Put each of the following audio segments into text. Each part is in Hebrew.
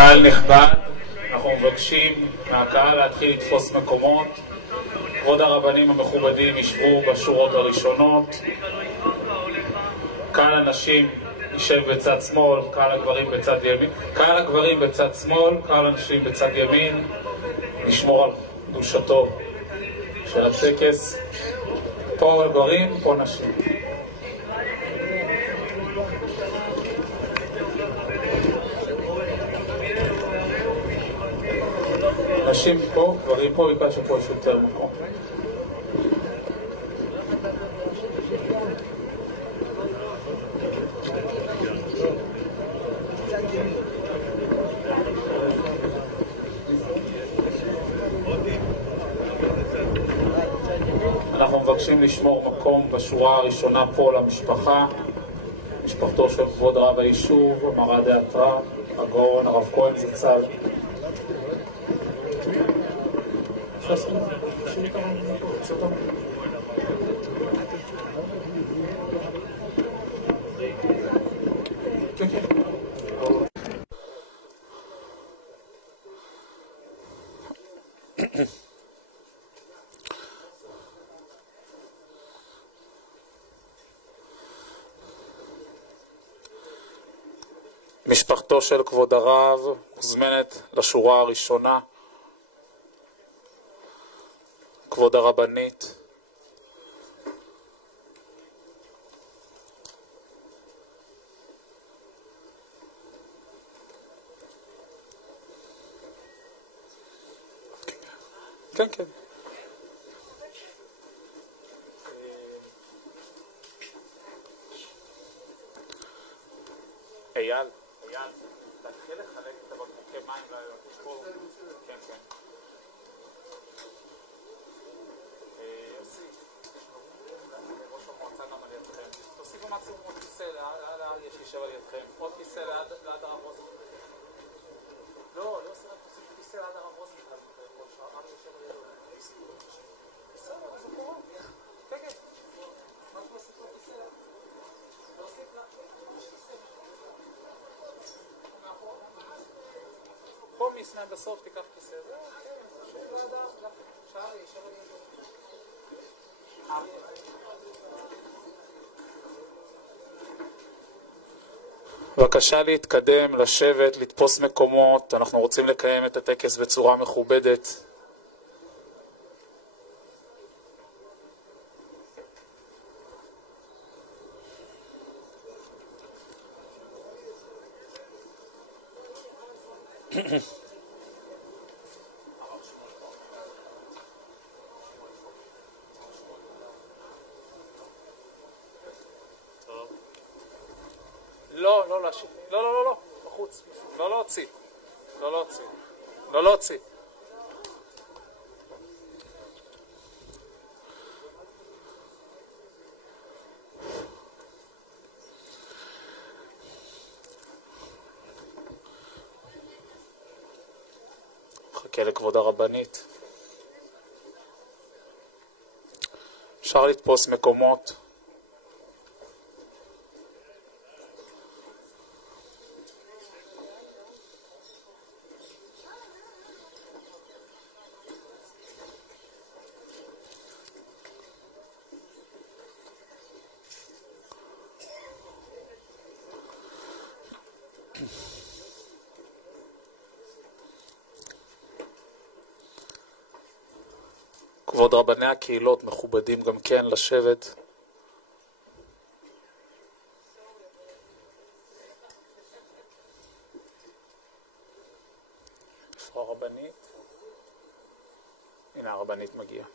קהל נכבד, אנחנו מבקשים מהקהל להתחיל לתפוס מקומות. כבוד הרבנים המכובדים ישבו בשורות הראשונות. קהל הנשים יישב בצד שמאל, קהל הגברים בצד ימין. קהל הגברים בצד שמאל, קהל הנשים בצד ימין. נשמור על קדושתו של הטקס. פה גברים, פה נשים. נשים פה, גברים פה, בגלל שפה יש יותר מקום. אנחנו מבקשים לשמור מקום בשורה הראשונה פה למשפחה, משפחתו של כבוד רב היישוב, המרא דאתרא, הגאון הרב כהן זצ"ל. משפחתו של כבוד הרב מוזמנת לשורה הראשונה. כבוד הרבנית, כן, כן. אייל, תתחיל לחלק את הבקבוקי מים לפה. כן, כן. יוסי, ראש המועצה גם על ידכם. תוסיפו מקסימום עוד כיסא, יש יישב על ידכם. עוד כיסא ליד הרב רוזנטל. לא עושה רק תוסיף כיסא ליד הרב רוזנטל. הרב יישב על ידו. בסדר, זה קורה. כן, כן. מה תוסיף עוד כיסא? תוסיף רק כיסא. פה מסנה בסוף תיקח כיסא. זה, שאר יישב על ידו. בבקשה להתקדם, לשבת, לתפוס מקומות. אנחנו רוצים לקיים את הטקס בצורה מכובדת. לא, בחוץ. לא להוציא. חכה לכבוד הרבנית. אפשר לתפוס מקומות. כבוד רבני הקהילות מכובדים גם כן לשבת. איפה הרבנית? הנה הרבנית מגיעה.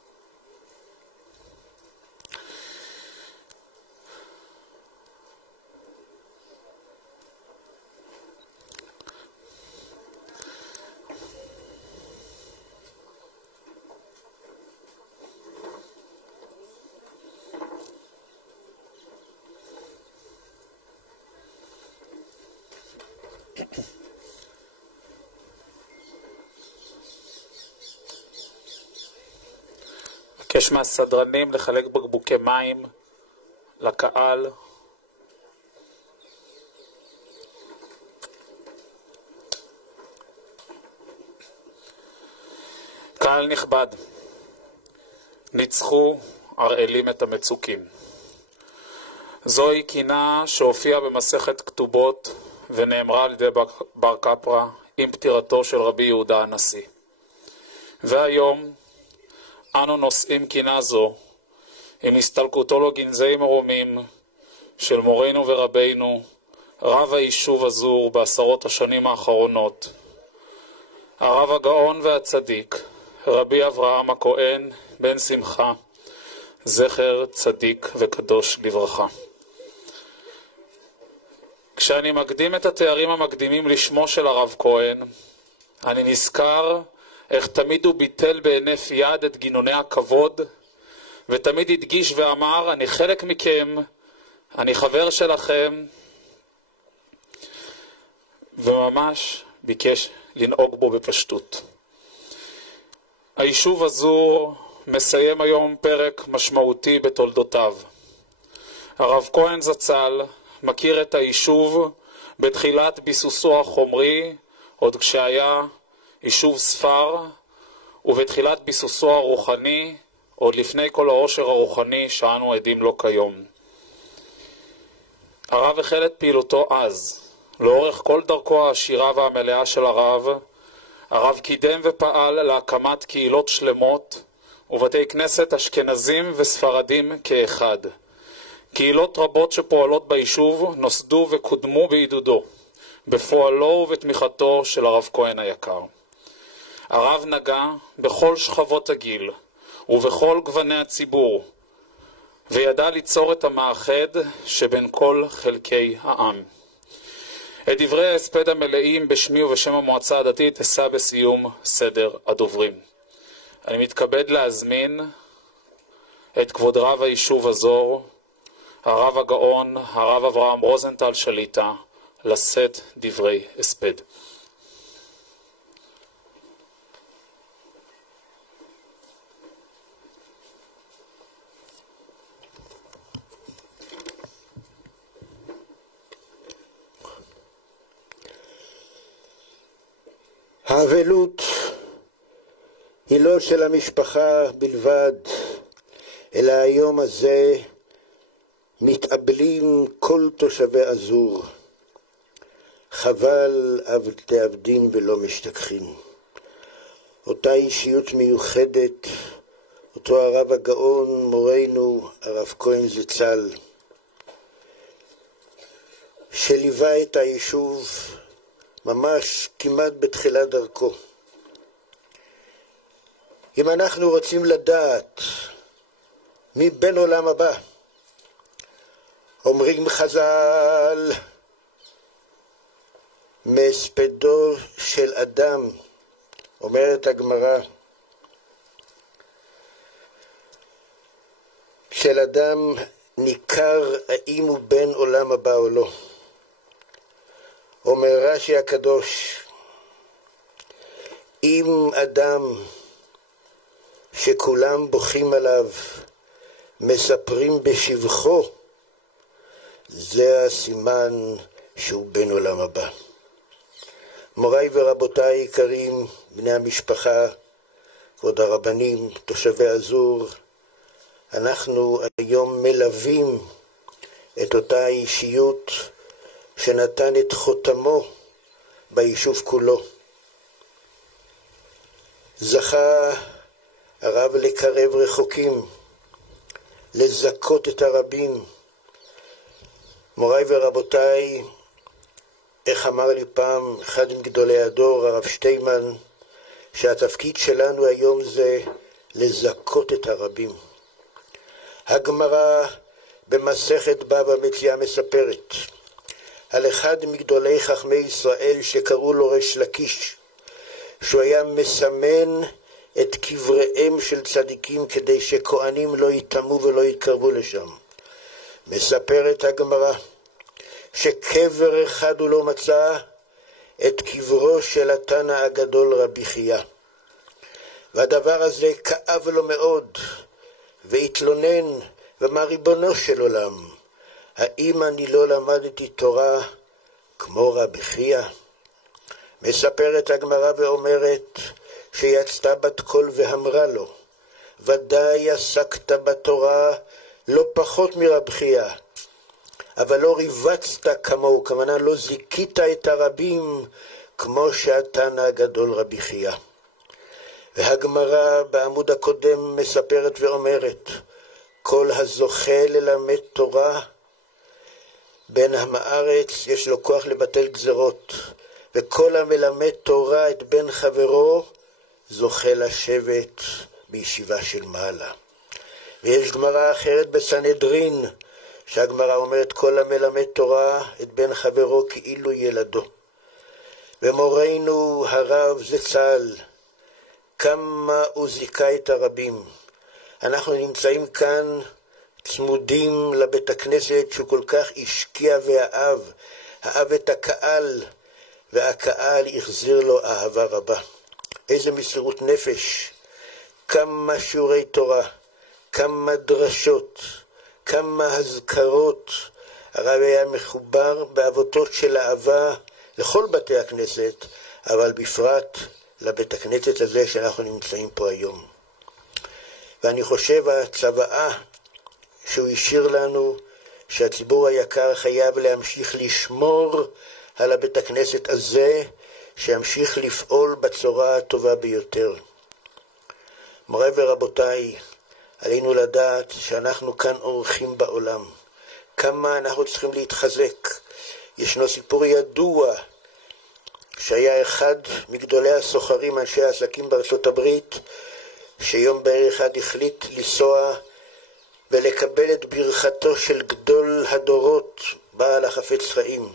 מבקש מהסדרנים לחלק בקבוקי מים לקהל. קהל נכבד, ניצחו הראלים את המצוקים. זוהי קינה שהופיעה במסכת כתובות ונאמרה על ידי בר קפרא עם פטירתו של רבי יהודה הנשיא. והיום אנו נושאים קינה זו עם הסתלקותו לגנזי מרומים של מורנו ורבינו, רב היישוב הזור בעשרות השנים האחרונות, הרב הגאון והצדיק, רבי אברהם הכהן בן שמחה, זכר צדיק וקדוש לברכה. כשאני מקדים את התארים המקדימים לשמו של הרב כהן, אני נזכר איך תמיד הוא ביטל בהינף יד את גינוני הכבוד, ותמיד הדגיש ואמר, אני חלק מכם, אני חבר שלכם, וממש ביקש לנהוג בו בפשטות. היישוב הזור מסיים היום פרק משמעותי בתולדותיו. הרב כהן זצ"ל מכיר את היישוב בתחילת ביסוסו החומרי, עוד כשהיה יישוב ספר, ובתחילת ביסוסו הרוחני, עוד לפני כל העושר הרוחני שאנו עדים לו כיום. הרב החל את פעילותו אז. לאורך כל דרכו העשירה והמלאה של הרב קידם ופעל להקמת קהילות שלמות ובתי כנסת אשכנזים וספרדים כאחד. קהילות רבות שפועלות ביישוב נוסדו וקודמו בעידודו, בפועלו ובתמיכתו של הרב כהן היקר. הרב נגע בכל שכבות הגיל ובכל גווני הציבור, וידע ליצור את המאחד שבין כל חלקי העם. את דברי ההספד המלאים בשמי ובשם המועצה הדתית אשא בסיום סדר הדוברים. אני מתכבד להזמין את כבוד רב היישוב הזור, הרב הגאון, הרב אברהם רוזנטל שליטה, לשאת דברי הספד. האבלות היא לא של המשפחה בלבד, אלא היום הזה מתאבלים כל תושבי אזור. חבל תאבדין ולא משתכחין. אותה אישיות מיוחדת, אותו הרב הגאון מורנו הרב כהן זצ"ל, שליווה את היישוב ממש כמעט בתחילת דרכו. אם אנחנו רוצים לדעת מי בן עולם הבא, אומרים חז"ל, מהספדו של אדם, אומרת הגמרא, של אדם ניכר האם הוא בן עולם הבא או לא. אומר רש"י הקדוש, אם אדם שכולם בוכים עליו, מספרים בשבחו, זה הסימן שהוא בן עולם הבא. מוריי ורבותיי היקרים, בני המשפחה, כבוד הרבנים, תושבי אזור, אנחנו היום מלווים את אותה אישיות שנתן את חותמו ביישוב כולו. זכה הרב לקרב רחוקים, לזכות את הרבים. מוריי ורבותיי, איך אמר לי פעם אחד מגדולי הדור, הרב שטיימן, שהתפקיד שלנו היום זה לזכות את הרבים. הגמרא במסכת בבא מציעא מספרת על אחד מגדולי חכמי ישראל שקראו לו ריש לקיש, שהוא היה מסמן את קבריהם של צדיקים כדי שכהנים לא יטמאו ולא יתקרבו לשם. מספרת הגמרא שקבר אחד הוא לא מצא, את קברו של התנא הגדול רבי חייא. והדבר הזה כאב לו מאוד, והתלונן ואמר, ריבונו של עולם, האם אני לא למדתי תורה כמו רבי חייא? מספרת הגמרא ואומרת שיצתה בת קול ואמרה לו, ודאי עסקת בתורה לא פחות מרב חייא, אבל לא ריבצת כמוהו, כמובן לא זיקית את הרבים כמו שהתנא הגדול רבי חייא. והגמרא בעמוד הקודם מספרת ואומרת, כל הזוכה ללמד תורה, בן עם הארץ יש לו כוח לבטל גזרות, וכל המלמד תורה את בן חברו זוכה לשבת בישיבה של מעלה. ויש גמרא אחרת בסנהדרין, שהגמרא אומרת כל המלמד תורה את בן חברו כאילו ילדו. ומורנו הרב זצ"ל, כמה הוא זיכה את הרבים. אנחנו נמצאים כאן צמודים לבית הכנסת שהוא כל כך השקיע ואהב, אהב את הקהל, והקהל החזיר לו אהבה רבה. איזה מסירות נפש, כמה שיעורי תורה, כמה דרשות, כמה הזכרות. הרב היה מחובר באהבתו של אהבה לכל בתי הכנסת, אבל בפרט לבית הכנסת הזה שאנחנו נמצאים פה היום. ואני חושב הצוואה שהוא השאיר לנו, שהציבור היקר חייב להמשיך לשמור על הבית הכנסת הזה, שימשיך לפעול בצורה הטובה ביותר. מוריי ורבותיי, עלינו לדעת שאנחנו כאן אורחים בעולם. כמה אנחנו צריכים להתחזק. ישנו סיפור ידוע שהיה אחד מגדולי הסוחרים, אנשי העסקים בארצות הברית, שיום בהיר אחד החליט לנסוע ולקבל את ברכתו של גדול הדורות, בעל החפץ חיים.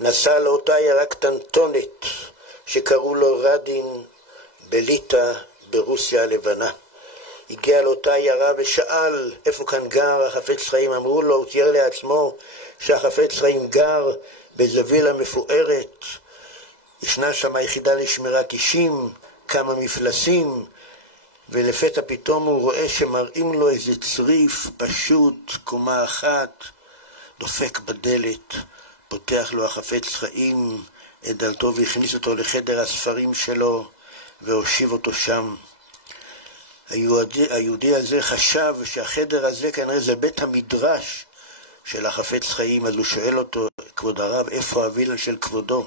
נסע לאותה עיירה קטנטונת שקראו לו רדין בליטא ברוסיה הלבנה. הגיע לאותה עיירה ושאל איפה כאן גר החפץ חיים. אמרו לו, הוא תיאר לעצמו שהחפץ חיים גר באיזו וילה מפוארת, ישנה שם יחידה לשמירת אישים, כמה מפלסים, ולפתע פתאום הוא רואה שמראים לו איזה צריף פשוט, קומה אחת, דופק בדלת, פותח לו החפץ חיים את דלתו והכניס אותו לחדר הספרים שלו והושיב אותו שם. היהודי הזה חשב שהחדר הזה כנראה זה בית המדרש של החפץ חיים, אז הוא שואל אותו, כבוד הרב, איפה הווילה של כבודו?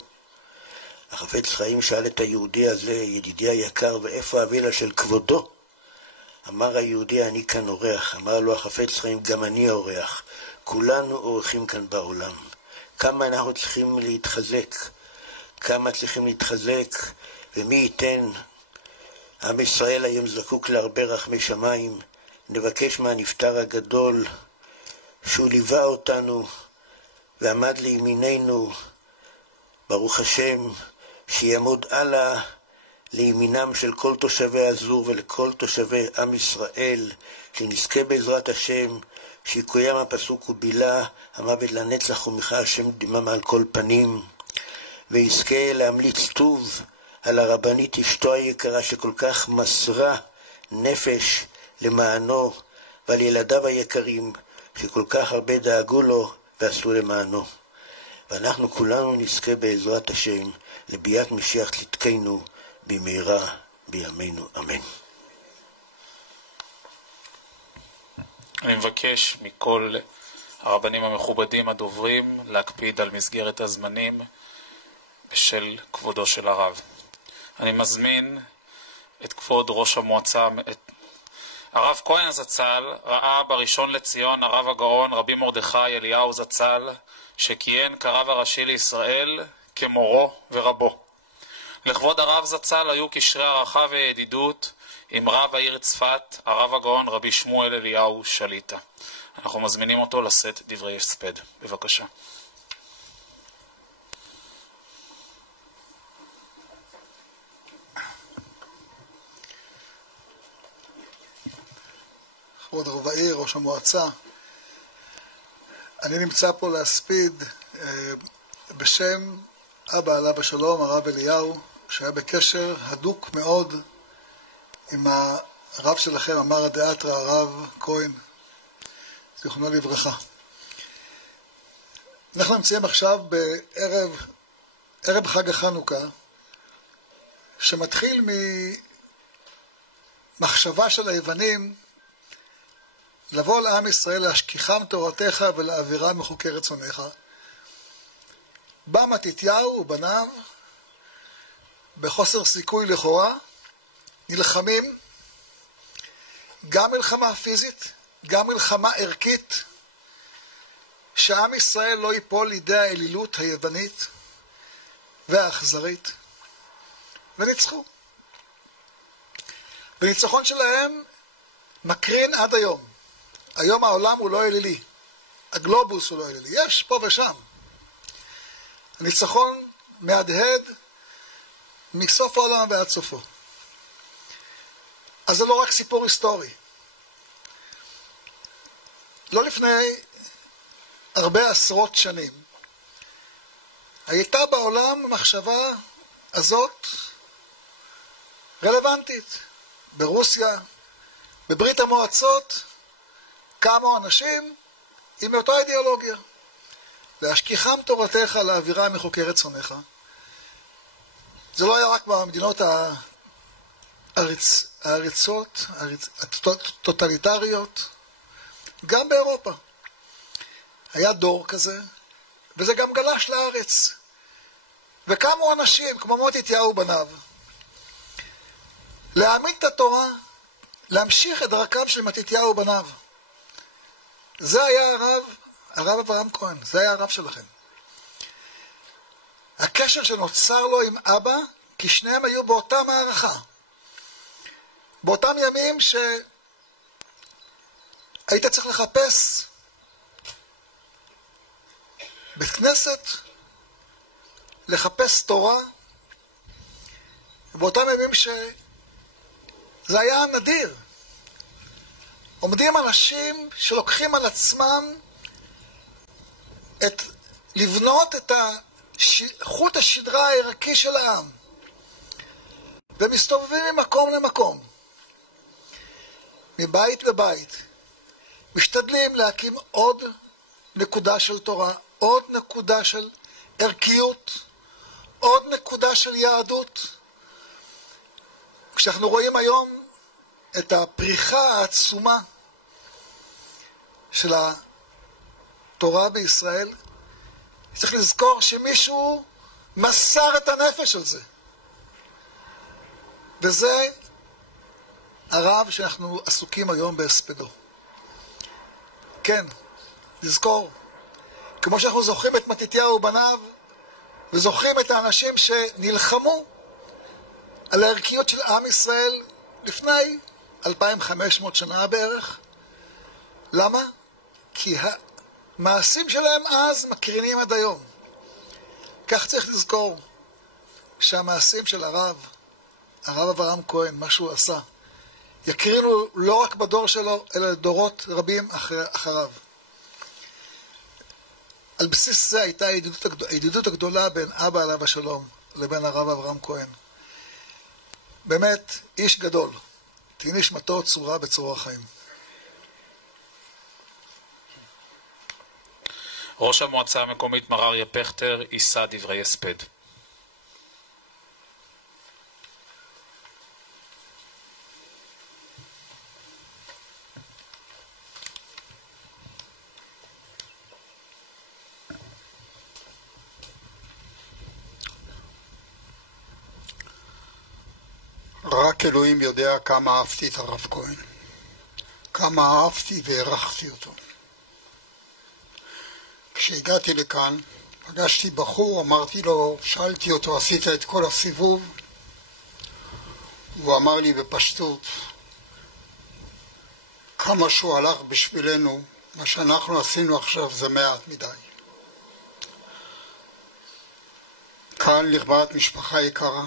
החפץ חיים שאל את היהודי הזה, ידידי היקר, ואיפה הווילה של כבודו? אמר היהודי, אני כאן אורח. אמר לו החפץ חיים, גם אני אורח. כולנו אורחים כאן בעולם. כמה אנחנו צריכים להתחזק, כמה צריכים להתחזק, ומי ייתן, עם ישראל היום זקוק להרבה רחמי שמיים. נבקש מהנפטר הגדול שהוא ליווה אותנו ועמד לימיננו, ברוך השם, שיעמוד הלאה לימינם של כל תושבי אזור ולכל תושבי עם ישראל, שנזכה בעזרת השם, שיקוים הפסוק ובילה, המוות לנצח ומיכה השם דמם על כל פנים, ויזכה להמליץ טוב על הרבנית אשתו היקרה שכל כך מסרה נפש למענו, ועל ילדיו היקרים שכל כך הרבה דאגו לו ועשו למענו. ואנחנו כולנו נזכה בעזרת השם לביאת משיח צדקנו במהרה בימינו, אמן. אני מבקש מכל הרבנים המכובדים הדוברים להקפיד על מסגרת הזמנים בשל כבודו של הרב. אני מזמין את כבוד ראש המועצה, הרב כהן זצ"ל ראה בראשון לציון הרב הגאון רבי מרדכי אליהו זצ"ל, שכיהן כרב הראשי לישראל כמורו ורבו. לכבוד הרב זצ"ל היו קשרי הערכה וידידות עם רב העיר צפת, הרב הגאון רבי שמואל אליהו שליט"א. אנחנו מזמינים אותו לשאת דברי הספד. בבקשה. כבוד רב העיר, ראש המועצה, אני נמצא פה להספיד בשם אבא עליו השלום, הרב אליהו, שהיה בקשר הדוק מאוד עם הרב שלכם, אמר הדאתרא, הרב כהן, זיכרונו לברכה. אנחנו נמצאים עכשיו בערב חג החנוכה, שמתחיל ממחשבה של היוונים לבוא לעם ישראל להשכיחם תורתך ולהעבירם מחוקי רצונך. בא מתתיהו ובניו בחוסר סיכוי לכאורה, נלחמים, גם מלחמה פיזית, גם מלחמה ערכית, שעם ישראל לא ייפול לידי האלילות היוונית והאכזרית, וניצחו. וניצחון שלהם מקרין עד היום. היום העולם הוא לא אלילי, הגלובוס הוא לא אלילי, יש פה ושם. הניצחון מהדהד מסוף העולם ועד סופו. אז זה לא רק סיפור היסטורי. לא לפני הרבה עשרות שנים הייתה בעולם המחשבה הזאת רלוונטית. ברוסיה, בברית המועצות, קמו אנשים עם אותה אידיאולוגיה. להשכיחם תורתך להעבירם מחוקי רצונך. זה לא היה רק במדינות העריצות, הטוטליטריות, גם באירופה. היה דור כזה, וזה גם גלש לארץ. וקמו אנשים כמו מתתיהו ובניו, להעמיד את התורה, להמשיך את דרכיו של מתתיהו ובניו. זה היה הרב אברהם כהן, זה היה הרב שלכם. הקשר שנוצר לו עם אבא, כי שניהם היו באותה מערכה. באותם ימים שהיית צריך לחפש בית כנסת, לחפש תורה, ובאותם ימים שזה היה נדיר. עומדים אנשים שלוקחים על עצמם לבנות את חוט השדרה הערכי של העם, ומסתובבים ממקום למקום, מבית לבית, משתדלים להקים עוד נקודה של תורה, עוד נקודה של ערכיות, עוד נקודה של יהדות. כשאנחנו רואים היום את הפריחה העצומה של התורה בישראל, צריך לזכור שמישהו מסר את הנפש על זה. וזה הרב שאנחנו עסוקים היום בהספדו. כן, לזכור. כמו שאנחנו זוכרים את מתתיהו ובניו, וזוכרים את האנשים שנלחמו על הערכיות של עם ישראל לפני 2500 שנה בערך. למה? כי המעשים שלהם אז מקרינים עד היום. כך צריך לזכור שהמעשים של הרב אברהם כהן, מה שהוא עשה, יקרינו לא רק בדור שלו, אלא לדורות רבים אחריו. על בסיס זה הייתה הידידות הגדולה בין אבא עליו השלום לבין הרב אברהם כהן. באמת, איש גדול. תהי נשמתו צורה בצרור החיים. ראש המועצה המקומית מר אריה פכטר יישא דברי הספד. רק אלוהים יודע כמה אהבתי את הרב כהן, כמה אהבתי והערכתי אותו. כשהגעתי לכאן, פגשתי בחור, אמרתי לו, שאלתי אותו, עשית את כל הסיבוב? הוא אמר לי בפשטות, כמה שהוא הלך בשבילנו, מה שאנחנו עשינו עכשיו זה מעט מדי. כאן לרבת משפחה יקרה,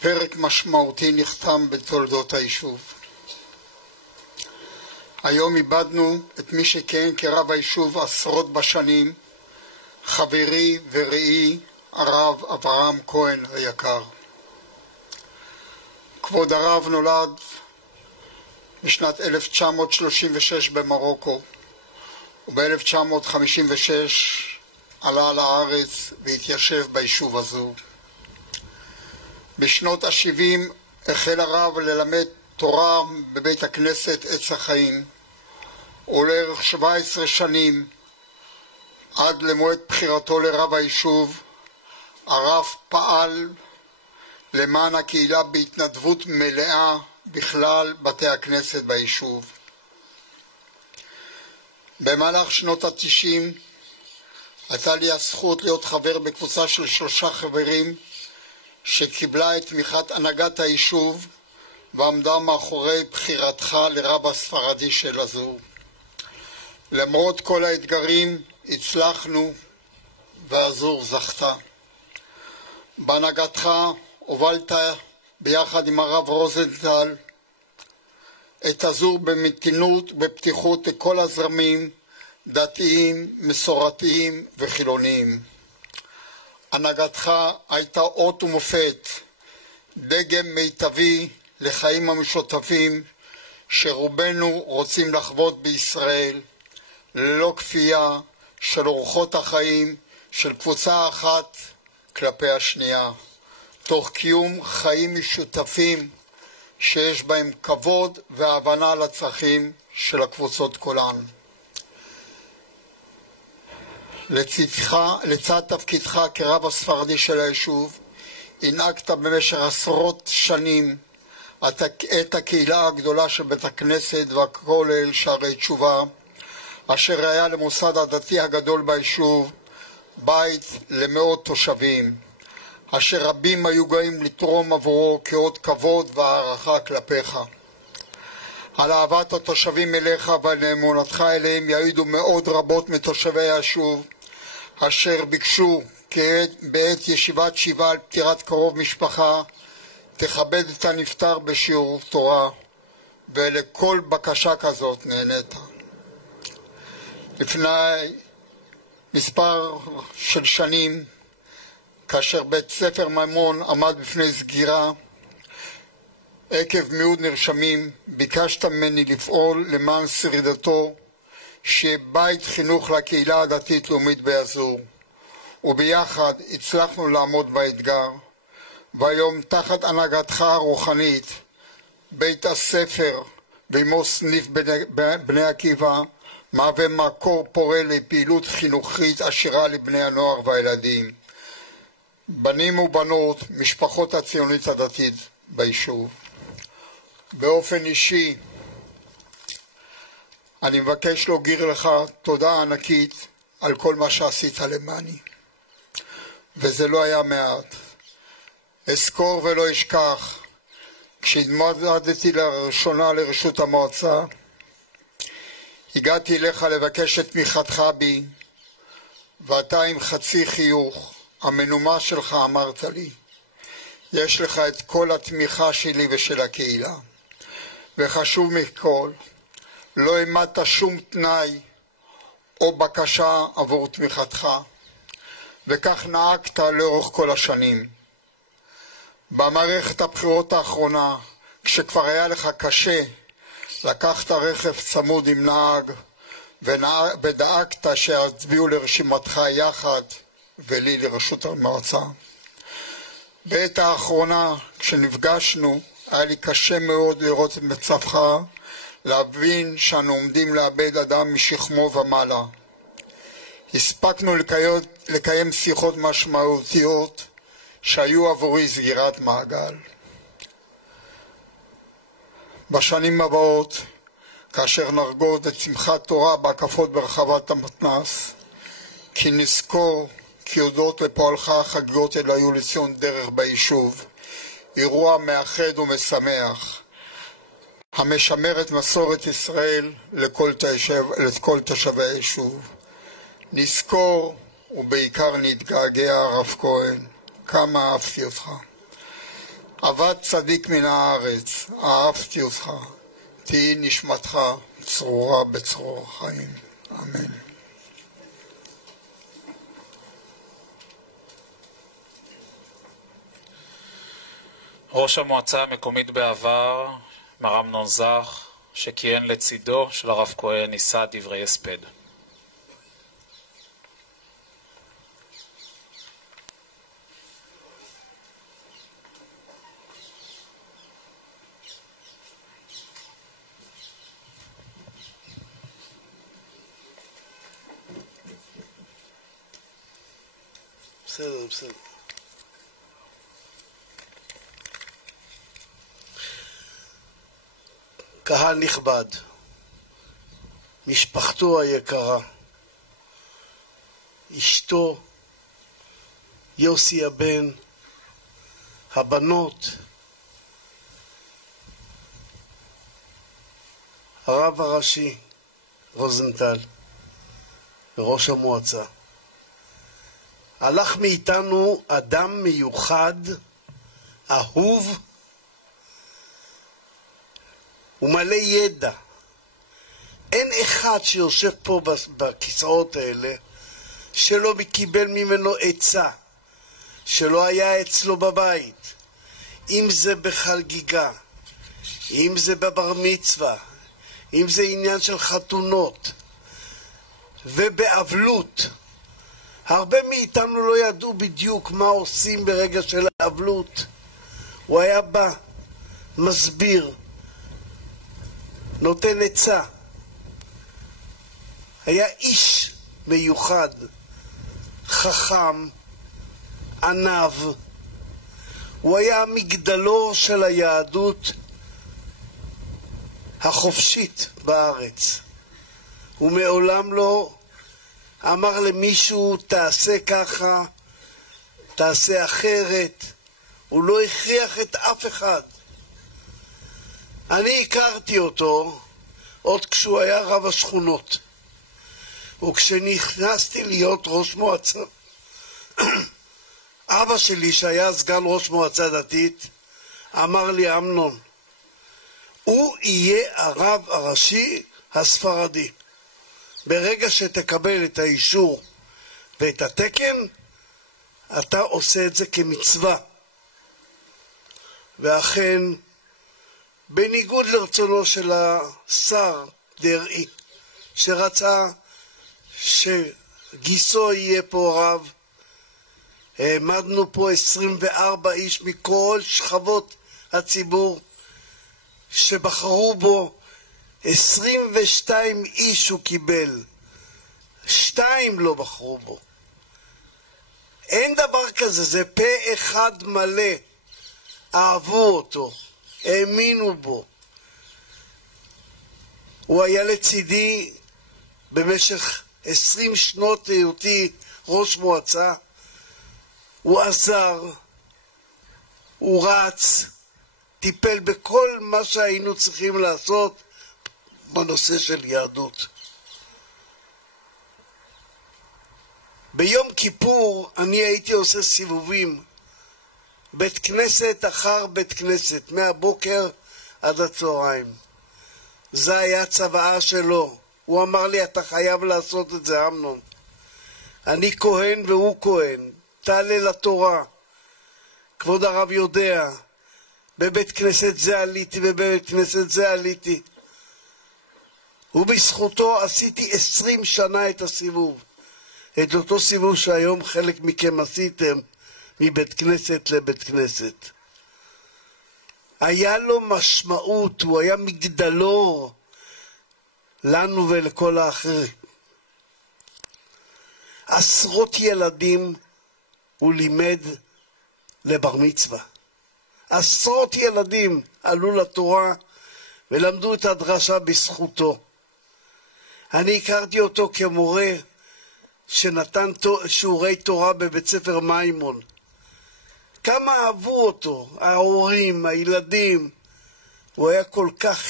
פרק משמעותי נחתם בתולדות היישוב. היום איבדנו את מי שכהן כרב היישוב עשרות בשנים, חברי ורעי הרב אברהם כהן היקר. כבוד הרב נולד בשנת 1936 במרוקו, וב-1956 עלה לארץ והתיישב ביישוב הזו. בשנות ה-70 החל הרב ללמד תורה בבית הכנסת עץ החיים, ולערך 17 שנים עד למועד בחירתו לרב היישוב הרב פעל למען הקהילה בהתנדבות מלאה בכלל בתי הכנסת ביישוב. במהלך שנות ה-90 הייתה לי הזכות להיות חבר בקבוצה של 3 חברים שקיבלה את תמיכת הנהגת היישוב ועמדה מאחורי בחירתך לרב הספרדי של אזור. למרות כל האתגרים הצלחנו ואזור זכתה. בהנהגתך הובלת ביחד עם הרב רוזנטל את אזור במתינות ובפתיחות לכל הזרמים, דתיים, מסורתיים וחילוניים. הנהגתך הייתה אות ומופת, דגם מיטבי לחיים המשותפים שרובנו רוצים לחוות בישראל, ללא כפייה של אורחות החיים של קבוצה אחת כלפי השנייה, תוך קיום חיים משותפים שיש בהם כבוד והבנה לצרכים של הקבוצות כולן. לצד תפקידך כרב הספרדי של היישוב, הנהגת במשך עשרות שנים את הקהילה הגדולה של בית הכנסת והכולל שערי תשובה, אשר היה למוסד הדתי הגדול ביישוב, בית למאות תושבים, אשר רבים היו גאים לתרום עבורו כאות כבוד והערכה כלפיך. על אהבת התושבים אליך ועל אמונתך אליהם יעידו מאוד רבות מתושבי היישוב, אשר ביקשו בעת ישיבת שבעה על פטירת קרוב משפחה, תכבד את הנפטר בשיעור תורה, ולכל בקשה כזאת נהנית. לפני מספר של שנים, כאשר בית ספר מימון עמד בפני סגירה, עקב מיעוט נרשמים, ביקשת ממני לפעול למען שרידתו, שבית חינוך לקהילה הדתית-לאומית באזור, וביחד הצלחנו לעמוד באתגר, והיום תחת הנהגתך הרוחנית, בית הספר ועמו סניף בני עקיבא, מהווה מקור פורה לפעילות חינוכית עשירה לבני הנוער והילדים, בנים ובנות, משפחות הציונית הדתית ביישוב. באופן אישי, אני מבקש להוקיר לך תודה ענקית על כל מה שעשית למעני, וזה לא היה מעט. אזכור ולא אשכח, כשהתמודדתי לראשונה לרשות המועצה, הגעתי אליך לבקש את תמיכתך בי, ואתה עם חצי חיוך המנומה שלך אמרת לי, יש לך את כל התמיכה שלי ושל הקהילה, וחשוב מכל, לא העמדת שום תנאי או בקשה עבור תמיכתך, וכך נהגת לאורך כל השנים. במערכת הבחירות האחרונה, כשכבר היה לך קשה, לקחת רכב צמוד עם נהג, ודאגת שיצביעו לרשימתך יחד ולי לרשות המועצה. בעת האחרונה, כשנפגשנו, היה לי קשה מאוד לראות את מצבך, להבין שאנו עומדים לאבד אדם משכמו ומעלה. הספקנו לקיים שיחות משמעותיות שהיו עבורי סגירת מעגל. בשנים הבאות, כאשר נרגוד את שמחת תורה בהקפות ברחבת המתנ"ס, כי נזכור כי הודות לפועלך החגיגות אלו היו לציון דרך ביישוב, אירוע מאחד ומשמח, המשמר את מסורת ישראל לכל תושבי היישוב. נזכור ובעיקר נתגעגע הרב כהן, כמה אהבתי אותך. עבד צדיק מן הארץ, אהבתי אותך, תהי נשמתך צרורה בצרור החיים. אמן. ראש המועצה המקומית בעבר, מר אמנון זך, שכיהן לצידו של הרב כהן, נישא דברי הספד. בסדר, בסדר. קהל נכבד, משפחתו היקרה, אשתו, יוסי הבן, הבנות, הרב הראשי רוזנטל וראש המועצה. הלך מאיתנו אדם מיוחד, אהוב ומלא ידע. אין אחד שיושב פה בכיסאות האלה שלא קיבל ממנו עצה, שלא היה אצלו בבית, אם זה בחגיגה, אם זה בבר מצווה, אם זה עניין של חתונות ובאבלות. הרבה מאיתנו לא ידעו בדיוק מה עושים ברגע של האבלות. הוא היה בא, מסביר, נותן עצה. היה איש מיוחד, חכם, ענב. הוא היה המגדלור של היהדות החופשית בארץ. הוא מעולם לא אמר למישהו תעשה ככה, תעשה אחרת. הוא לא הכריח את אף אחד. אני הכרתי אותו עוד כשהוא היה רב השכונות. וכשנכנסתי להיות ראש מועצה, אבא שלי שהיה סגן ראש מועצה דתית אמר לי, אמנון, הוא יהיה הרב הראשי הספרדי. ברגע שתקבל את האישור ואת התקן, אתה עושה את זה כמצווה. ואכן, בניגוד לרצונו של השר דרעי, שרצה שגיסו יהיה פה רב, העמדנו פה 24 איש מכל שכבות הציבור שבחרו בו. 22 איש הוא קיבל, 2 לא בחרו בו. אין דבר כזה, זה פה אחד מלא. אהבו אותו, האמינו בו. הוא היה לצידי במשך 20 שנות היותי ראש מועצה. הוא עזר, הוא רץ, טיפל בכל מה שהיינו צריכים לעשות בנושא של יהדות. ביום כיפור אני הייתי עושה סיבובים, בית כנסת אחר בית כנסת, מהבוקר עד הצהריים. זה היה צוואה שלו. הוא אמר לי, אתה חייב לעשות את זה, אמנון. אני כהן והוא כהן, תעלה לתורה. כבוד הרב יודע, בבית כנסת זה עליתי ובבית כנסת זה עליתי. ובזכותו עשיתי 20 שנה את הסיבוב. את אותו סיבוב שהיום חלק מכם עשיתם מבית כנסת לבית כנסת. היה לו משמעות, הוא היה מגדלור לנו ולכל האחרים. עשרות ילדים הוא לימד לבר מצווה. עשרות ילדים עלו לתורה ולמדו את הדרשה בזכותו. אני הכרתי אותו כמורה שנתן שיעורי תורה בבית ספר מימון. כמה אהבו אותו, ההורים, הילדים. הוא היה כל כך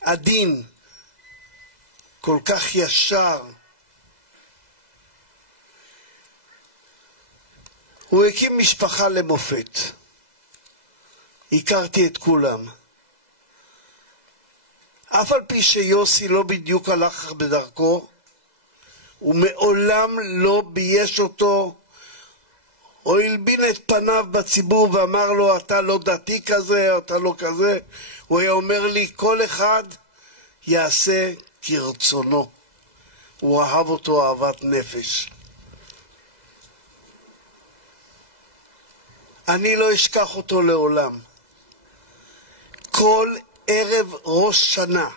עדין, כל כך ישר. הוא הקים משפחה למופת. הכרתי את כולם. אף על פי שיוסי לא בדיוק הלך בדרכו, הוא מעולם לא בייש אותו, או הלבין את פניו בציבור ואמר לו, אתה לא דתי כזה, אתה לא כזה. הוא היה אומר לי, כל אחד יעשה כרצונו. הוא אהב אותו אהבת נפש. אני לא אשכח אותו לעולם. כל ערב ראש שנה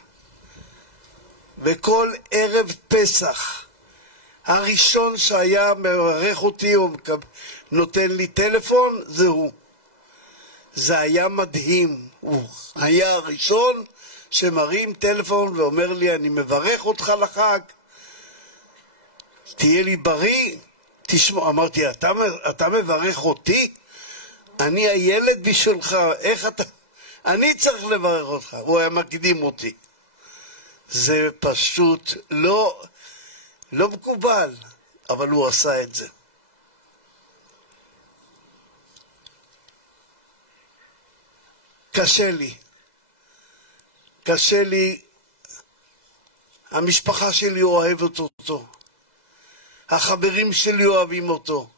וכל ערב פסח הראשון שהיה מברך אותי או נותן לי טלפון זה הוא. זה היה מדהים. הוא היה הראשון שמרים טלפון ואומר לי, אני מברך אותך לחג, תהיה לי בריא. תשמע, אמרתי, אתה מברך אותי? אני הילד בשבילך, איך אתה... אני צריך לברך אותך. הוא היה מקדים אותי. זה פשוט לא מקובל, אבל הוא עשה את זה. קשה לי, המשפחה שלי אוהבת אותו, החברים שלי אוהבים אותו,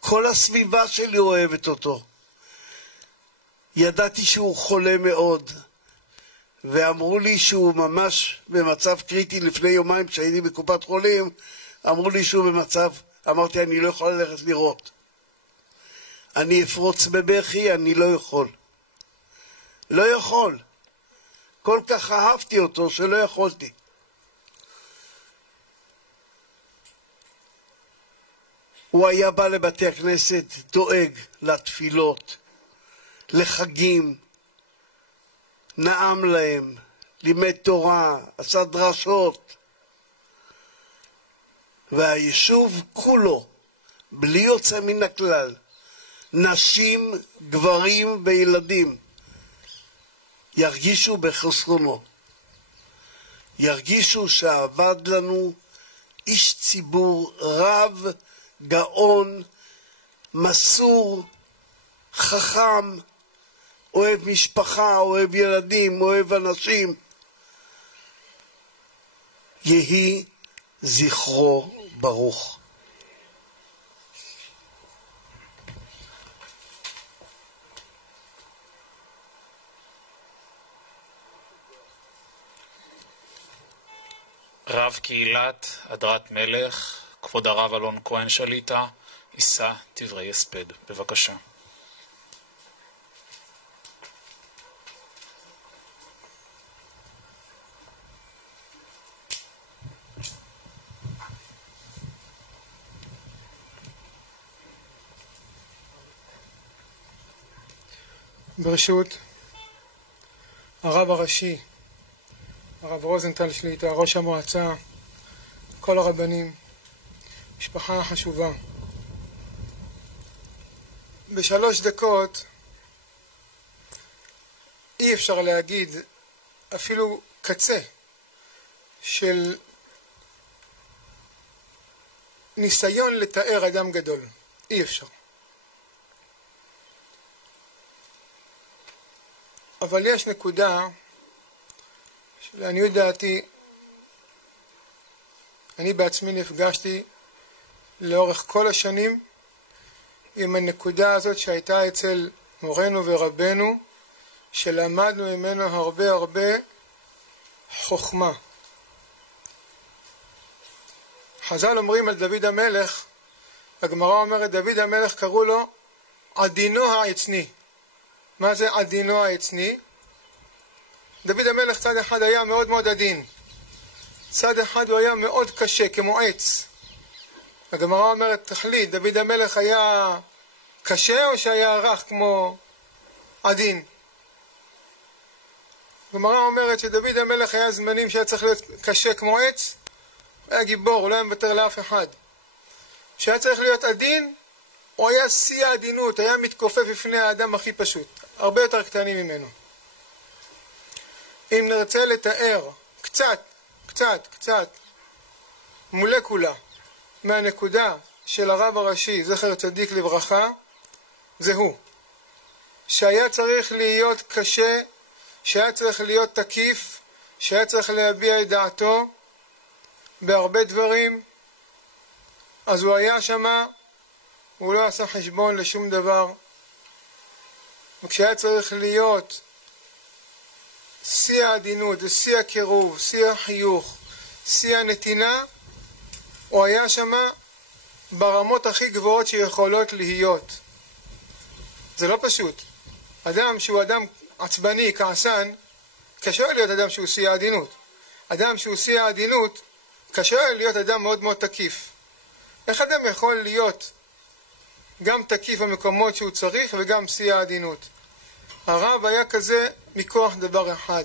כל הסביבה שלי אוהבת אותו. ידעתי שהוא חולה מאוד, ואמרו לי שהוא ממש במצב קריטי. לפני יומיים כשהייתי בקופת חולים, אמרו לי שהוא במצב, אמרתי אני לא יכול ללכת לראות. אני אפרוץ בבכי, אני לא יכול. כל כך אהבתי אותו שלא יכולתי. הוא היה בא לבתי הכנסת, דואג לתפילות, לחגים, נעם להם, לימד תורה, עשה דרשות. והיישוב כולו, בלי יוצא מן הכלל, נשים, גברים וילדים, ירגישו בחסרונו. ירגישו שעבד לנו איש ציבור רב, גאון, מסור, חכם, אוהב משפחה, אוהב ילדים, אוהב אנשים. יהי זכרו ברוך. רב קהילת הדרת מלך, כבוד הרב אלון כהן שליטה, יישא דברי הספד. בבקשה. ברשות הרב הראשי, הרב רוזנטל שליטה, ראש המועצה, כל הרבנים, משפחה חשובה. ב3 דקות אי אפשר להגיד אפילו קצה של ניסיון לתאר אדם גדול. אי אפשר. אבל יש נקודה שלעניות דעתי אני בעצמי נפגשתי לאורך כל השנים עם הנקודה הזאת שהייתה אצל מורנו ורבנו, שלמדנו ממנו הרבה חוכמה. חז"ל אומרים על דוד המלך, הגמרא אומרת דוד המלך קראו לו עדינו העצני. מה זה עדינו העצני? דוד המלך צד אחד היה מאוד עדין, צד אחד הוא היה מאוד קשה כמו עץ. הגמרא אומרת תחליט, דוד המלך היה קשה או שהיה רך כמו עדין? הגמרא אומרת שדוד המלך היה זמנים שהיה צריך להיות קשה כמו עץ, הוא היה גיבור, הוא לא היה מוותר לאף אחד. שהיה צריך להיות עדין, הוא היה שיא העדינות, היה מתכופף בפני האדם הכי פשוט, הרבה יותר קטנים ממנו. אם נרצה לתאר קצת מולקולה מהנקודה של הרב הראשי זכר צדיק לברכה, זה הוא שהיה צריך להיות קשה, שהיה צריך להיות תקיף, שהיה צריך להביע את דעתו בהרבה דברים. אז הוא היה שמה, הוא לא עשה חשבון לשום דבר, וכשהיה צריך להיות שיא העדינות ושיא הקירוב, שיא החיוך, שיא הנתינה, הוא היה שמה ברמות הכי גבוהות שיכולות להיות. זה לא פשוט. אדם שהוא אדם עצבני, כעסן, קשה להיות אדם שהוא שיא העדינות. אדם שהוא שיא העדינות, קשה להיות אדם מאוד מאוד תקיף. איך אדם יכול להיות גם תקיף במקומות שהוא צריך וגם שיא העדינות? הרב היה כזה מכוח דבר אחד,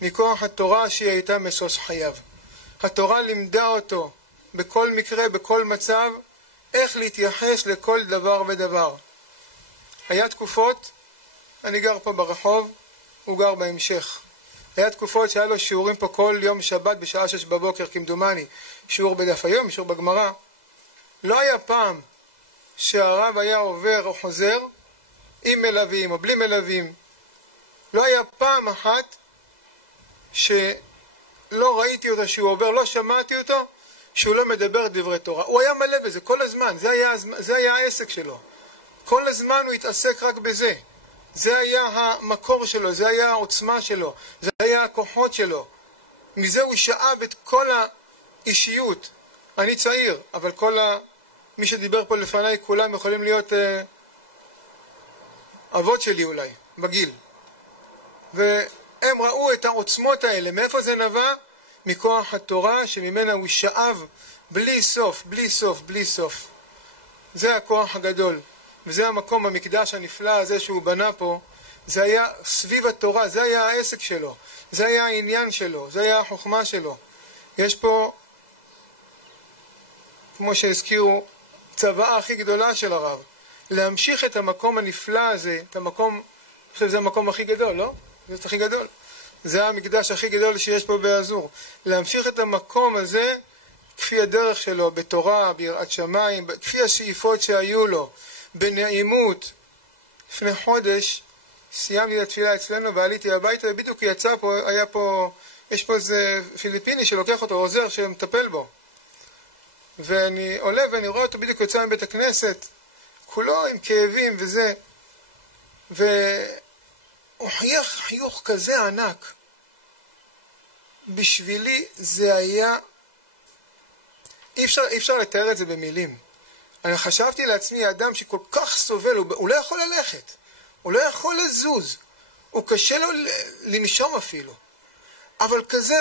מכוח התורה שהיא הייתה משוש חייו. התורה לימדה אותו בכל מקרה, בכל מצב, איך להתייחס לכל דבר ודבר. היה תקופות, אני גר פה ברחוב, הוא גר בהמשך. היה תקופות שהיה לו שיעורים פה כל יום שבת בשעה 6 בבוקר, כמדומני, שיעור בדף היום, שיעור בגמרא. לא היה פעם שהרב היה עובר או חוזר עם מלווים או בלי מלווים. לא היה פעם אחת שלא ראיתי אותו שהוא עובר, לא שמעתי אותו שהוא לא מדבר דברי תורה. הוא היה מלא בזה כל הזמן, זה היה העסק שלו. כל הזמן הוא התעסק רק בזה. זה היה המקור שלו, זה היה העוצמה שלו, זה היה הכוחות שלו. מזה הוא שאב את כל האישיות. אני צעיר, אבל מי שדיבר פה לפניי, כולם יכולים להיות אבות שלי אולי, בגיל. והם ראו את העוצמות האלה. מאיפה זה נבע? מכוח התורה שממנה הוא שאב בלי סוף, בלי סוף, בלי סוף. זה הכוח הגדול. וזה המקום המקדש הנפלא הזה שהוא בנה פה. זה היה סביב התורה, זה היה העסק שלו. זה היה העניין שלו, זה היה החוכמה שלו. יש פה, כמו שהזכירו, צוואה הכי גדולה של הרב. להמשיך את המקום הנפלא הזה, את המקום, אני חושב שזה המקום הכי גדול, לא? זה הכי גדול. זה המקדש הכי גדול שיש פה באזור. להמשיך את המקום הזה כפי הדרך שלו, בתורה, ביראת שמיים, כפי השאיפות שהיו לו, בנעימות. לפני חודש סיימתי את התפילה אצלנו ועליתי הביתה, ובדיוק יצא פה, יש פה איזה פיליפיני שלוקח אותו, עוזר שמטפל בו. ואני עולה ואני רואה אותו בדיוק יוצא מבית הכנסת, כולו עם כאבים וזה, והוא חייך חיוך כזה ענק. בשבילי זה היה, אי אפשר לתאר את זה במילים. אני חשבתי לעצמי, האדם שכל כך סובל, הוא לא יכול ללכת, הוא לא יכול לזוז, הוא קשה לו לנשום אפילו. אבל כזה,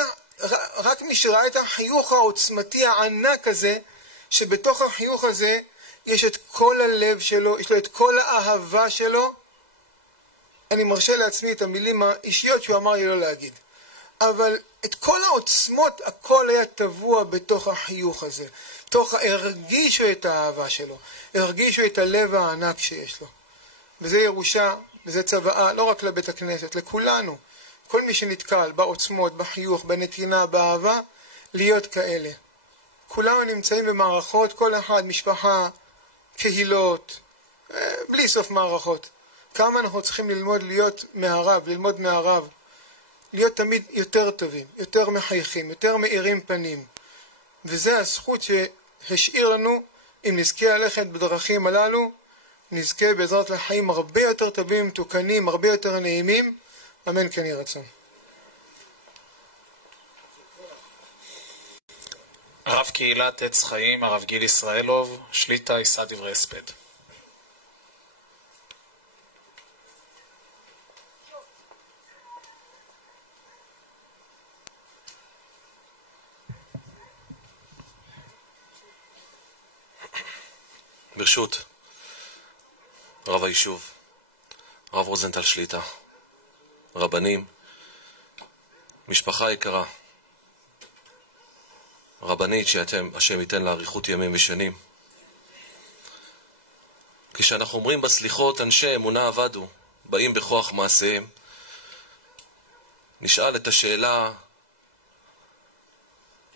רק מי שראה את החיוך העוצמתי הענק הזה, שבתוך החיוך הזה יש את כל הלב שלו, יש לו את כל האהבה שלו. אני מרשה לעצמי את המילים האישיות שהוא אמר לי לא להגיד. אבל את כל העוצמות, הכל היה טבוע בתוך החיוך הזה. הרגישו את האהבה שלו, הרגישו את הלב הענק שיש לו. וזה ירושה, וזה צוואה, לא רק לבית הכנסת, לכולנו. כל מי שנתקל בעוצמות, בחיוך, בנתינה, באהבה, להיות כאלה. כולנו נמצאים במערכות, כל אחד, משפחה, קהילות, בלי סוף מערכות. כמה אנחנו צריכים ללמוד להיות מהרב, ללמוד מהרב, להיות תמיד יותר טובים, יותר מחייכים, יותר מאירים פנים. וזה הזכות שהשאיר לנו, אם נזכה ללכת בדרכים הללו, נזכה בעזרת לחיים הרבה יותר טובים, מתוקנים, הרבה יותר נעימים. אמן כן יהי רצון. הרב קהילת עץ חיים, הרב גיל ישראלוב, שליטה, יישא דברי הספד. ברשות רב היישוב, הרב רוזנטל שליטה, רבנים, משפחה יקרה, רבנית שהשם ייתן לה אריכות ימים ושנים. כשאנחנו אומרים בסליחות אנשי אמונה עבדו, באים בכוח מעשיהם, נשאל את השאלה,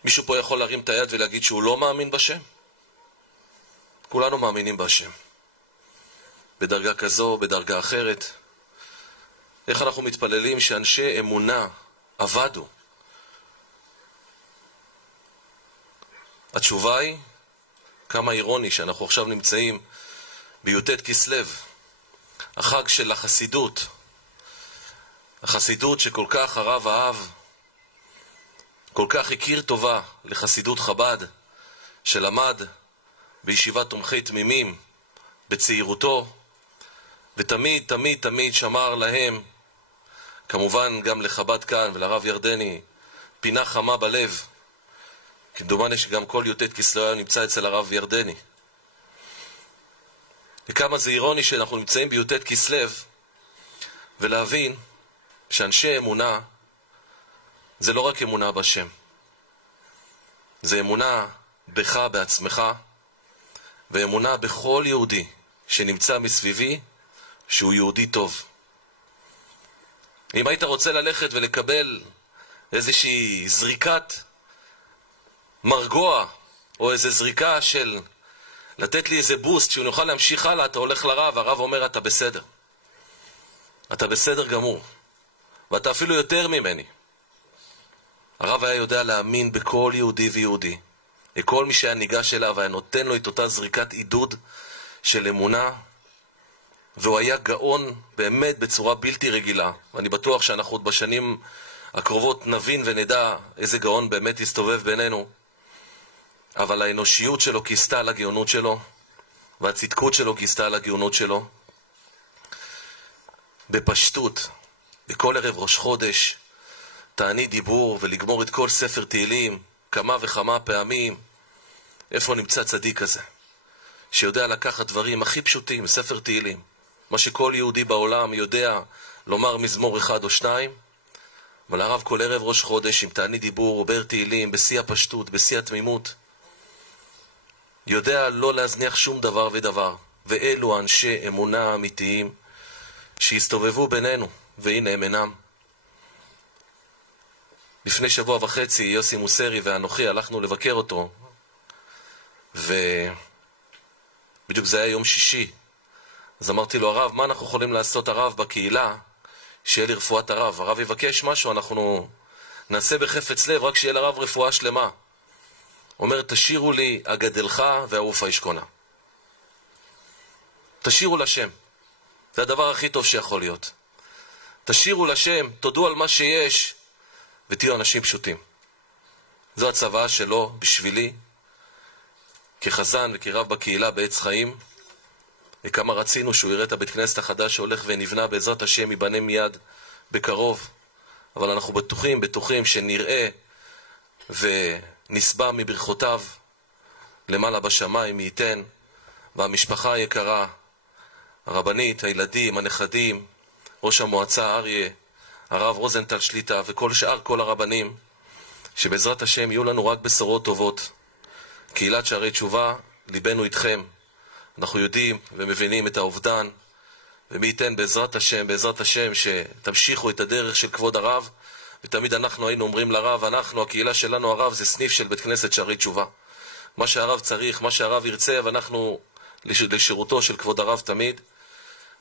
מישהו פה יכול להרים את היד ולהגיד שהוא לא מאמין בשם? כולנו מאמינים בהשם, בדרגה כזו, בדרגה אחרת. איך אנחנו מתפללים שאנשי אמונה עבדו? התשובה היא, כמה אירוני שאנחנו עכשיו נמצאים בי"ט כסלו, החג של החסידות, החסידות שכל כך הרב אהב, כל כך הכיר טובה לחסידות חב"ד, שלמד בישיבת תומכי תמימים בצעירותו, ותמיד תמיד תמיד שמר להם, כמובן גם לחב"ד כאן ולרב ירדני, פינה חמה בלב. כמדומני שגם כל י"ט כסלו נמצא אצל הרב ירדני. וכמה זה אירוני שאנחנו נמצאים בי"ט כסלו, ולהבין שאנשי אמונה זה לא רק אמונה בשם, זה אמונה בך בעצמך, ואמונה בכל יהודי שנמצא מסביבי שהוא יהודי טוב. אם היית רוצה ללכת ולקבל איזושהי זריקת מרגוע, או איזו זריקה של לתת לי איזה בוסט שהוא נוכל להמשיך הלאה, אתה הולך לרב, הרב אומר אתה בסדר. אתה בסדר גמור. ואתה אפילו יותר ממני. הרב היה יודע להאמין בכל יהודי ויהודי. לכל מי שהיה ניגש אליו היה נותן לו את אותה זריקת עידוד של אמונה, והוא היה גאון באמת בצורה בלתי רגילה. ואני בטוח שאנחנו עוד בשנים הקרובות נבין ונדע איזה גאון באמת יסתובב בינינו. אבל האנושיות שלו כיסתה על הגאונות שלו, והצדקות שלו כיסתה על הגאונות שלו. בפשטות, בכל ערב ראש חודש, תענית דיבור ולגמור את כל ספר תהילים כמה וכמה פעמים. איפה נמצא צדיק כזה שיודע לקחת דברים הכי פשוטים, ספר תהילים, מה שכל יהודי בעולם יודע לומר מזמור אחד או שניים, אבל הרב כל ערב ראש חודש עם תענית דיבור עובר תהילים בשיא הפשטות, בשיא התמימות, יודע לא להזניח שום דבר ודבר. ואלו אנשי אמונה אמיתיים שהסתובבו בינינו, והנה הם אינם. לפני שבוע וחצי יוסי מוסרי ואנוכי הלכנו לבקר אותו, ובדיוק זה היה יום שישי. אז אמרתי לו, הרב, מה אנחנו יכולים לעשות הרב בקהילה שיהיה לי רפואת הרב? הרב יבקש משהו, אנחנו נעשה בחפץ לב, רק שיהיה לרב רפואה שלמה. אומר, תשירו לי אגדלך והעופה ישכונה. תשירו לשם, זה הדבר הכי טוב שיכול להיות. תשירו לשם, תודו על מה שיש, ותהיו אנשים פשוטים. זו הצוואה שלו בשבילי, כחזן וכרב בקהילה בעץ חיים, וכמה רצינו שהוא יראה את הבית כנסת החדש שהולך ונבנה, בעזרת השם ייבנה מיד בקרוב. אבל אנחנו בטוחים שנראה ונסבע מברכותיו למעלה בשמיים, מי ייתן, והמשפחה היקרה, הרבנית, הילדים, הנכדים, ראש המועצה אריה, הרב רוזנטל שליטה וכל שאר כל הרבנים, שבעזרת השם יהיו לנו רק בשורות טובות. קהילת שערי תשובה, ליבנו איתכם. אנחנו יודעים ומבינים את האובדן, ומי ייתן בעזרת השם שתמשיכו את הדרך של כבוד הרב. ותמיד אנחנו היינו אומרים לרב, הקהילה שלנו, הרב זה סניף של בית כנסת שערי תשובה. מה שהרב צריך, מה שהרב ירצה, ואנחנו לשירותו של כבוד הרב תמיד.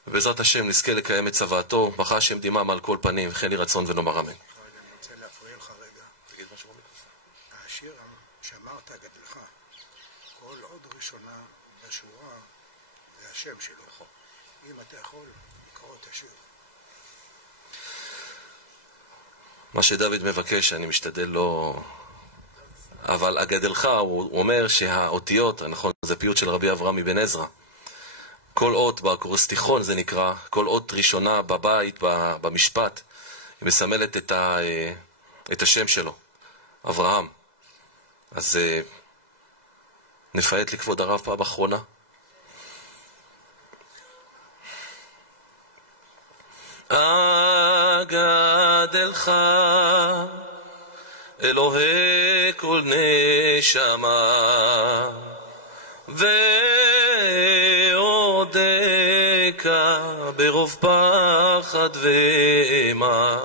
ובעזרת השם נזכה לקיים את צוואתו, ברכה השם דמם על כל פנים, וכן יהי רצון ונאמר אמן. אני רוצה להפריע לך רגע. תגיד משהו במיקרופון. השיר שאמרת גדלך, כל עוד ראשונה בשורה זה השם שלו. אם אתה יכול לקרוא את השיר. מה שדוד מבקש, אני משתדל לא... אבל אגדלך, הוא אומר שהאותיות, נכון, זה פיוט של רבי אברהם מבן עזרא. כל אות באקרוסטיכון זה נקרא, כל אות ראשונה בבית, במשפט, היא מסמלת את השם שלו, אברהם. אז נפהט לכבוד הרב פעם אחרונה. אגדלך אלוהי כל נשמה ועודקה ברוב פחד ואימה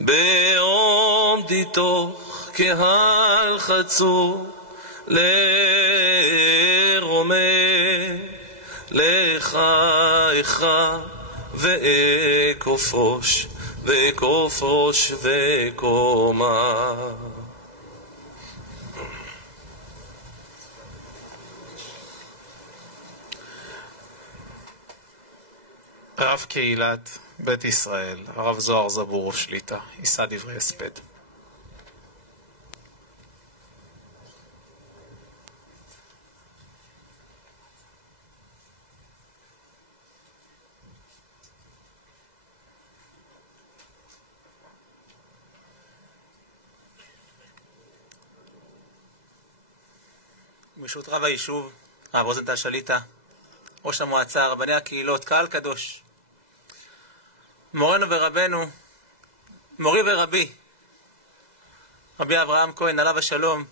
בעומדי תוך קהל חצור לרומם לך איכה ואכופוש וכופוש וקומה. רב קהילת בית ישראל, הרב זוהר זבורוב שליטה, יישא דברי הספד. ברשות רב היישוב, הרב רוזנטל שליטה, ראש המועצה, רבני הקהילות, קהל קדוש, מורנו ורבנו, מורי ורבי, רבי אברהם כהן, עליו השלום.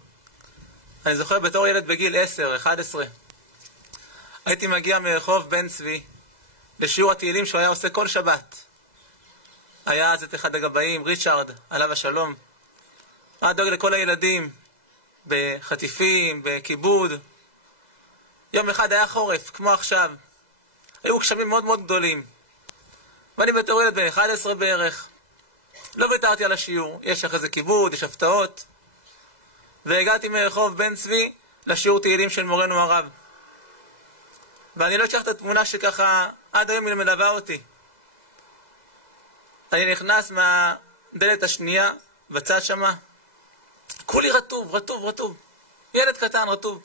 אני זוכר בתור ילד בגיל 10, 11, הייתי מגיע מרחוב בן צבי לשיעור התהילים שהוא היה עושה כל שבת. היה אז את אחד הגבאים, ריצ'רד, עליו השלום. היה דואג לכל הילדים, בחטיפים, בכיבוד. יום אחד היה חורף, כמו עכשיו. היו גשמים מאוד מאוד גדולים. ואני בתור ילד בן 11 בערך. לא ויתרתי על השיעור. יש אחרי זה כיבוד, יש הפתעות. והגעתי מרחוב בן צבי לשיעור תהילים של מורנו הרב. ואני לא אשכח את התמונה שככה עד היום היא מלווה אותי. אני נכנס מהדלת השנייה בצד שמה. כולי רטוב. ילד קטן רטוב.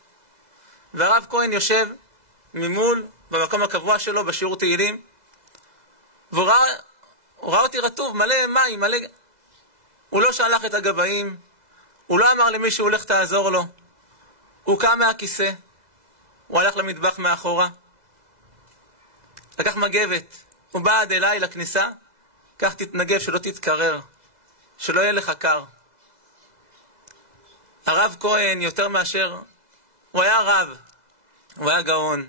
והרב כהן יושב ממול במקום הקבוע שלו בשיעור תהילים. והוא ראה אותי רטוב, מלא מים, מלא... הוא לא שלח את הגבאים. הוא לא אמר למי שהוא הולך תעזור לו. הוא קם מהכיסא. הוא הלך למטבח מאחורה. לקח מגבת. הוא בא עד אליי לכניסה. כך תתנגב שלא תתקרר. שלא יהיה לך קר. הרב כהן יותר מאשר... הוא היה רב. הוא היה גאון.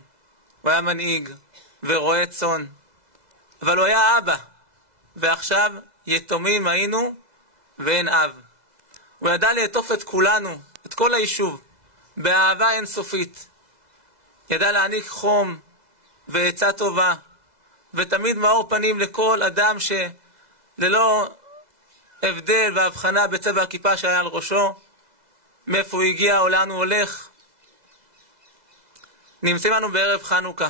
הוא היה מנהיג. ורועה צאן. אבל הוא היה אבא. ועכשיו יתומים היינו ואין אב. הוא ידע לעטוף את כולנו, את כל היישוב, באהבה אינסופית. ידע להעניק חום ועצה טובה, ותמיד מאור פנים לכל אדם שללא הבדל והבחנה בצבע הכיפה שהיה על ראשו, מאיפה הוא הגיע או לאן הוא הולך. נמצאים לנו בערב חנוכה,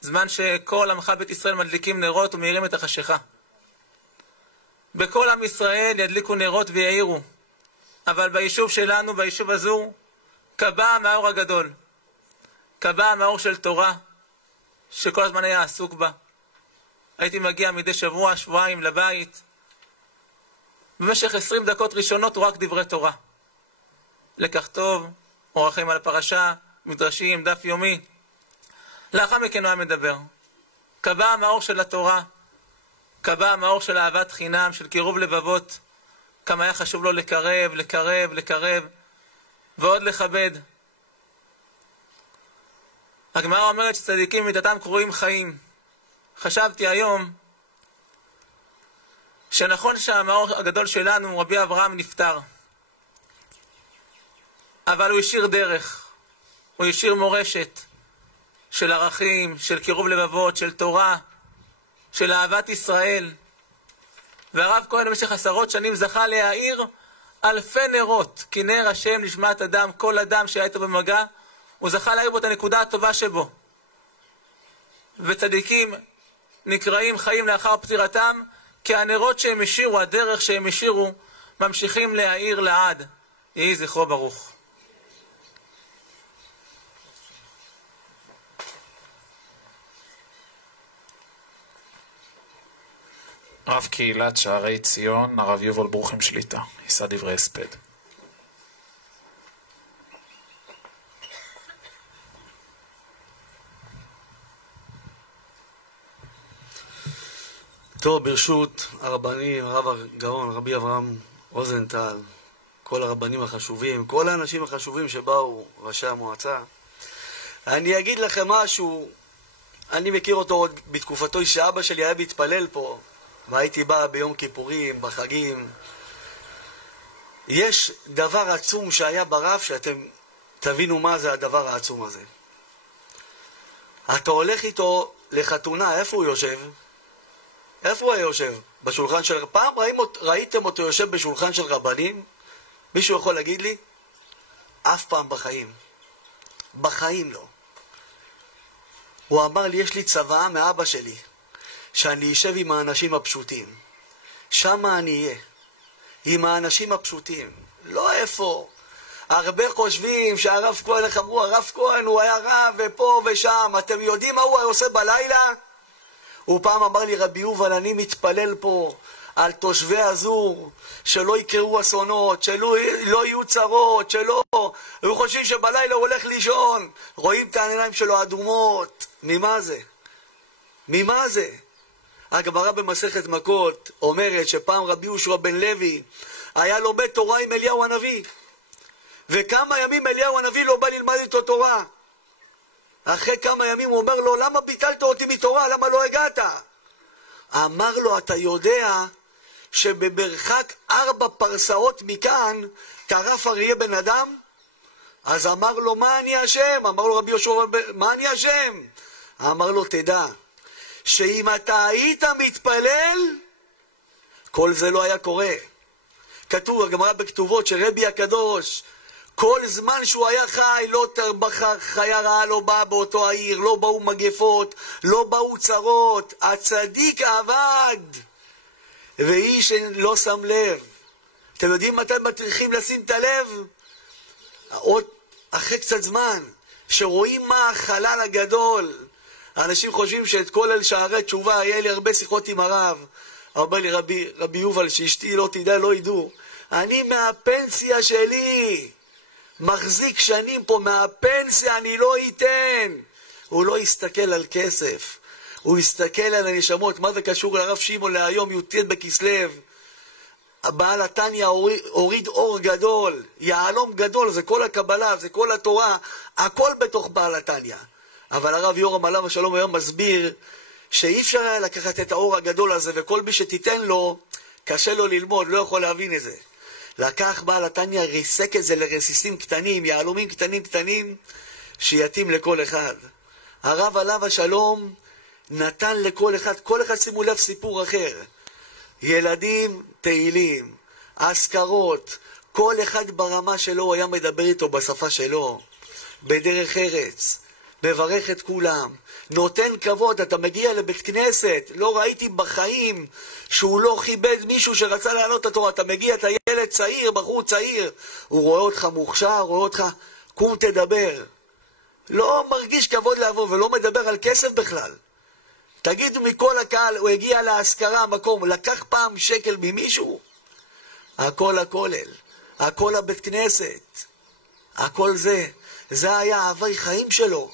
זמן שכל עמך בית ישראל מדליקים נרות ומאירים את החשיכה. בכל עם ישראל ידליקו נרות ויעירו, אבל ביישוב שלנו, ביישוב הזו, קבע המאור הגדול. קבע המאור של תורה, שכל הזמן היה עסוק בה. הייתי מגיע מדי שבוע, שבועיים לבית. במשך 20 דקות ראשונות הוא רק דברי תורה. לקח טוב, אורחים על הפרשה, מדרשים, דף יומי. לאחר מכן הוא היה מדבר. קבע המאור של התורה, קבע המאור של אהבת חינם, של קירוב לבבות. כמה היה חשוב לו לקרב, ועוד לכבד. הגמרא אומרת שצדיקים מידתם קרויים חיים. חשבתי היום שנכון שהמאור הגדול שלנו, רבי אברהם, נפטר. אבל הוא השאיר דרך, הוא השאיר מורשת של ערכים, של קירוב לבבות, של תורה, של אהבת ישראל. והרב כהן במשך 10 שנים זכה להאיר אלפי נרות, כי נר השם נשמת אדם, כל אדם שהיה איתו במגע, הוא זכה להאיר בו את הנקודה הטובה שבו. וצדיקים נקראים חיים לאחר פטירתם, כי הנרות שהם השאירו, הדרך שהם השאירו, ממשיכים להאיר לעד. יהי זכרו ברוך. רב קהילת שערי ציון, הרב יובל ברוכם שליטה, יישא דברי הספד. טוב, ברשות הרבנים, הרב הגאון, רבי אברהם רוזנטל, כל הרבנים החשובים, כל האנשים החשובים שבאו, ראשי המועצה, אני אגיד לכם משהו, אני מכיר אותו עוד בתקופתו שאבא שלי היה מתפלל פה, והייתי בא ביום כיפורים, בחגים. יש דבר עצום שהיה ברב, שאתם תבינו מה זה הדבר העצום הזה. אתה הולך איתו לחתונה, איפה הוא יושב? איפה הוא יושב? בשולחן של... פעם ראיתם אותו יושב בשולחן של רבנים? מישהו יכול להגיד לי? אף פעם בחיים. בחיים לא. הוא אמר לי, יש לי צוואה מאבא שלי, שאני אשב עם האנשים הפשוטים. שמה אני אהיה. עם האנשים הפשוטים. לא איפה. הרבה חושבים שהרב כהן, איך אמרו, הרב כהן הוא היה רב ופה ושם. אתם יודעים מה הוא עושה בלילה? הוא פעם אמר לי, רבי יובל, אני מתפלל פה על תושבי אזור, שלא יקרו אסונות, שלא יהיו צרות, שלא... היו חושבים שבלילה הוא הולך לישון, רואים את העיניים שלו אדומות. ממה זה? ממה זה? הגמרא במסכת מכות אומרת שפעם רבי יהושע בן לוי היה לומד תורה עם אליהו הנביא, וכמה ימים אליהו הנביא לא בא ללמד איתו תורה. אחרי כמה ימים הוא אומר לו, למה ביטלת אותי מתורה? למה לא הגעת? אמר לו, אתה יודע שבמרחק 4 פרסאות מכאן טרף אריה בן אדם? אז אמר לו, מה אני אשם? אמר לו רבי יהושע, מה אני אשם? אמר לו, תדע שאם אתה היית מתפלל, כל זה לא היה קורה. כתוב, הגמרא בכתובות, שרבי הקדוש, כל זמן שהוא היה חי, לא חיה רעה לא באה באותו העיר, לא באו מגפות, לא באו צרות. הצדיק עבד, ואיש לא שם לב. אתם יודעים מתי צריכים לשים את הלב? עוד אחרי קצת זמן, שרואים מה החלל הגדול. האנשים חושבים שאת כל אל שערי תשובה, היה לי הרבה שיחות עם הרב. אומר לי רבי יובל, שאשתי לא תדע, לא ידעו. אני מהפנסיה שלי מחזיק שנים פה, מהפנסיה אני לא אתן. הוא לא יסתכל על כסף, הוא יסתכל על הנשמות. מה זה קשור לרב שמעון להיום, י"ט בכסלו? הבעל התניא הוריד אור גדול, יעלום גדול, זה כל הקבלה, זה כל התורה, הכל בתוך בעל התניא. אבל הרב יורם עליו השלום היום מסביר שאי אפשר היה לקחת את האור הגדול הזה, וכל מי שתיתן לו, קשה לו ללמוד, לא יכול להבין את זה. לקח בעל התניא, ריסק את זה לרסיסים קטנים, יעלומים קטנים, שיתאים לכל אחד. הרב עליו השלום נתן לכל אחד, כל אחד שימו לב סיפור אחר. ילדים תהילים, אזכרות, כל אחד ברמה שלו היה מדבר איתו בשפה שלו, בדרך ארץ, מברך את כולם, נותן כבוד. אתה מגיע לבית כנסת, לא ראיתי בחיים שהוא לא כיבד מישהו שרצה לענות את התורה. אתה מגיע, אתה ילד צעיר, בחור צעיר, הוא רואה אותך מוכשר, רואה אותך, קום תדבר. לא מרגיש כבוד לעבור ולא מדבר על כסף בכלל. תגידו מכל הקהל, הוא הגיע להשכרה המקום, לקח פעם שקל ממישהו? הכל הכולל, הכל הבית כנסת, הכל זה היה אהבי חיים שלו.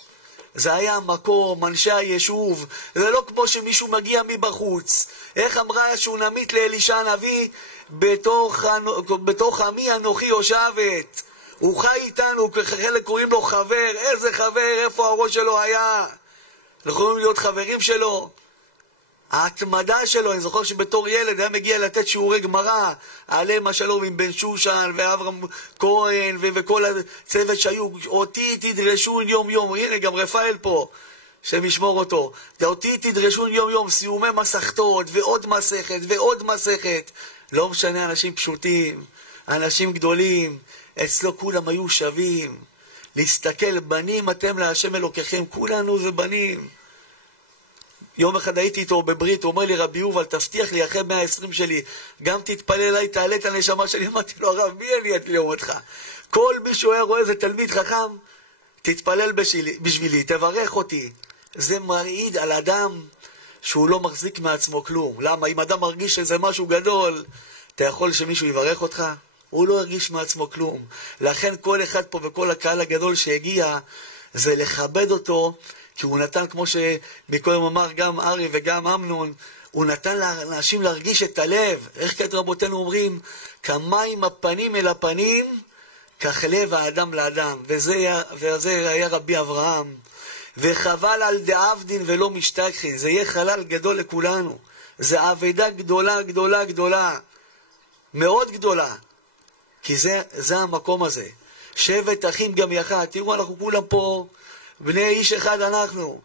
זה היה המקום, אנשי היישוב. זה לא כמו שמישהו מגיע מבחוץ. איך אמרה השונמית לאלישע הנביא? בתוך עמי אנוכי יושבת. הוא חי איתנו, חלק קוראים לו חבר. איזה חבר? איפה הראש שלו היה? אנחנו יכולים להיות חברים שלו. ההתמדה שלו, אני זוכר שבתור ילד היה מגיע לתת שיעורי גמרא, עליהם השלום עם בן שושן ואברהם כהן וכל הצוות שהיו, אותי תדרשו יום יום. הנה גם רפאל פה, שמשמור אותו. אותי תדרשו יום יום, סיומי מסכתות ועוד מסכת ועוד מסכת. לא משנה, אנשים פשוטים, אנשים גדולים, אצלו כולם היו שווים. להסתכל, בנים אתם להשם אלוקיכם, כולנו זה בנים. יום אחד הייתי איתו בברית, הוא אומר לי, רבי יובל, תבטיח לי אחרי 120 שלי, גם תתפלל אליי, תעלה את הנשמה שלי. אמרתי לו, הרב, מי אני את ליום אותך? כל מי שהוא היה רואה איזה תלמיד חכם, תתפלל בשבילי, תברך אותי. זה מעיד על אדם שהוא לא מחזיק מעצמו כלום. למה? אם אדם מרגיש שזה משהו גדול, אתה יכול שמישהו יברך אותך? הוא לא הרגיש מעצמו כלום. לכן כל אחד פה וכל הקהל הגדול שהגיע, זה לכבד אותו, כי הוא נתן, כמו שמקודם אמר גם ארי וגם אמנון, הוא נתן לאנשים להרגיש את הלב. איך כעת רבותינו אומרים? כמים הפנים אל הפנים, כך לב האדם לאדם. וזה היה רבי אברהם. וחבל על דעבדין ולא משתכחין. זה יהיה חלל גדול לכולנו. זה עבודה גדולה גדולה גדולה. מאוד גדולה. כי זה המקום הזה. שבט אחים גם יחד. תראו, אנחנו כולם פה בני איש אחד אנחנו.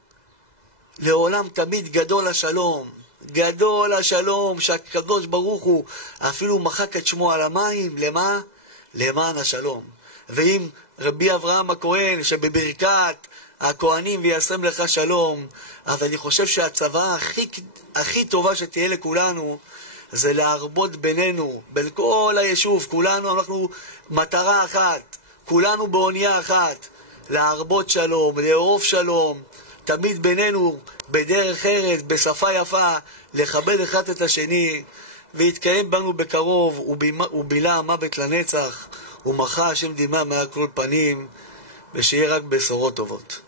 לעולם תמיד גדול השלום. גדול השלום שהקדוש ברוך הוא אפילו מחק את שמו על המים. למה? למען השלום. ואם רבי אברהם הכהן שבברכת הכהנים וישם לך שלום, אז אני חושב שהצבא הכי טובה שתהיה לכולנו זה להרבות בינינו, בין כל היישוב, כולנו אנחנו מטרה אחת, כולנו באונייה אחת, להרבות שלום, לאהוב שלום, תמיד בינינו, בדרך ארץ, בשפה יפה, לכבד אחד את השני, ויתקיים בנו בקרוב, ובילה המוות לנצח, ומחה השם דמעה מעל כל פנים, ושיהיה רק בשורות טובות.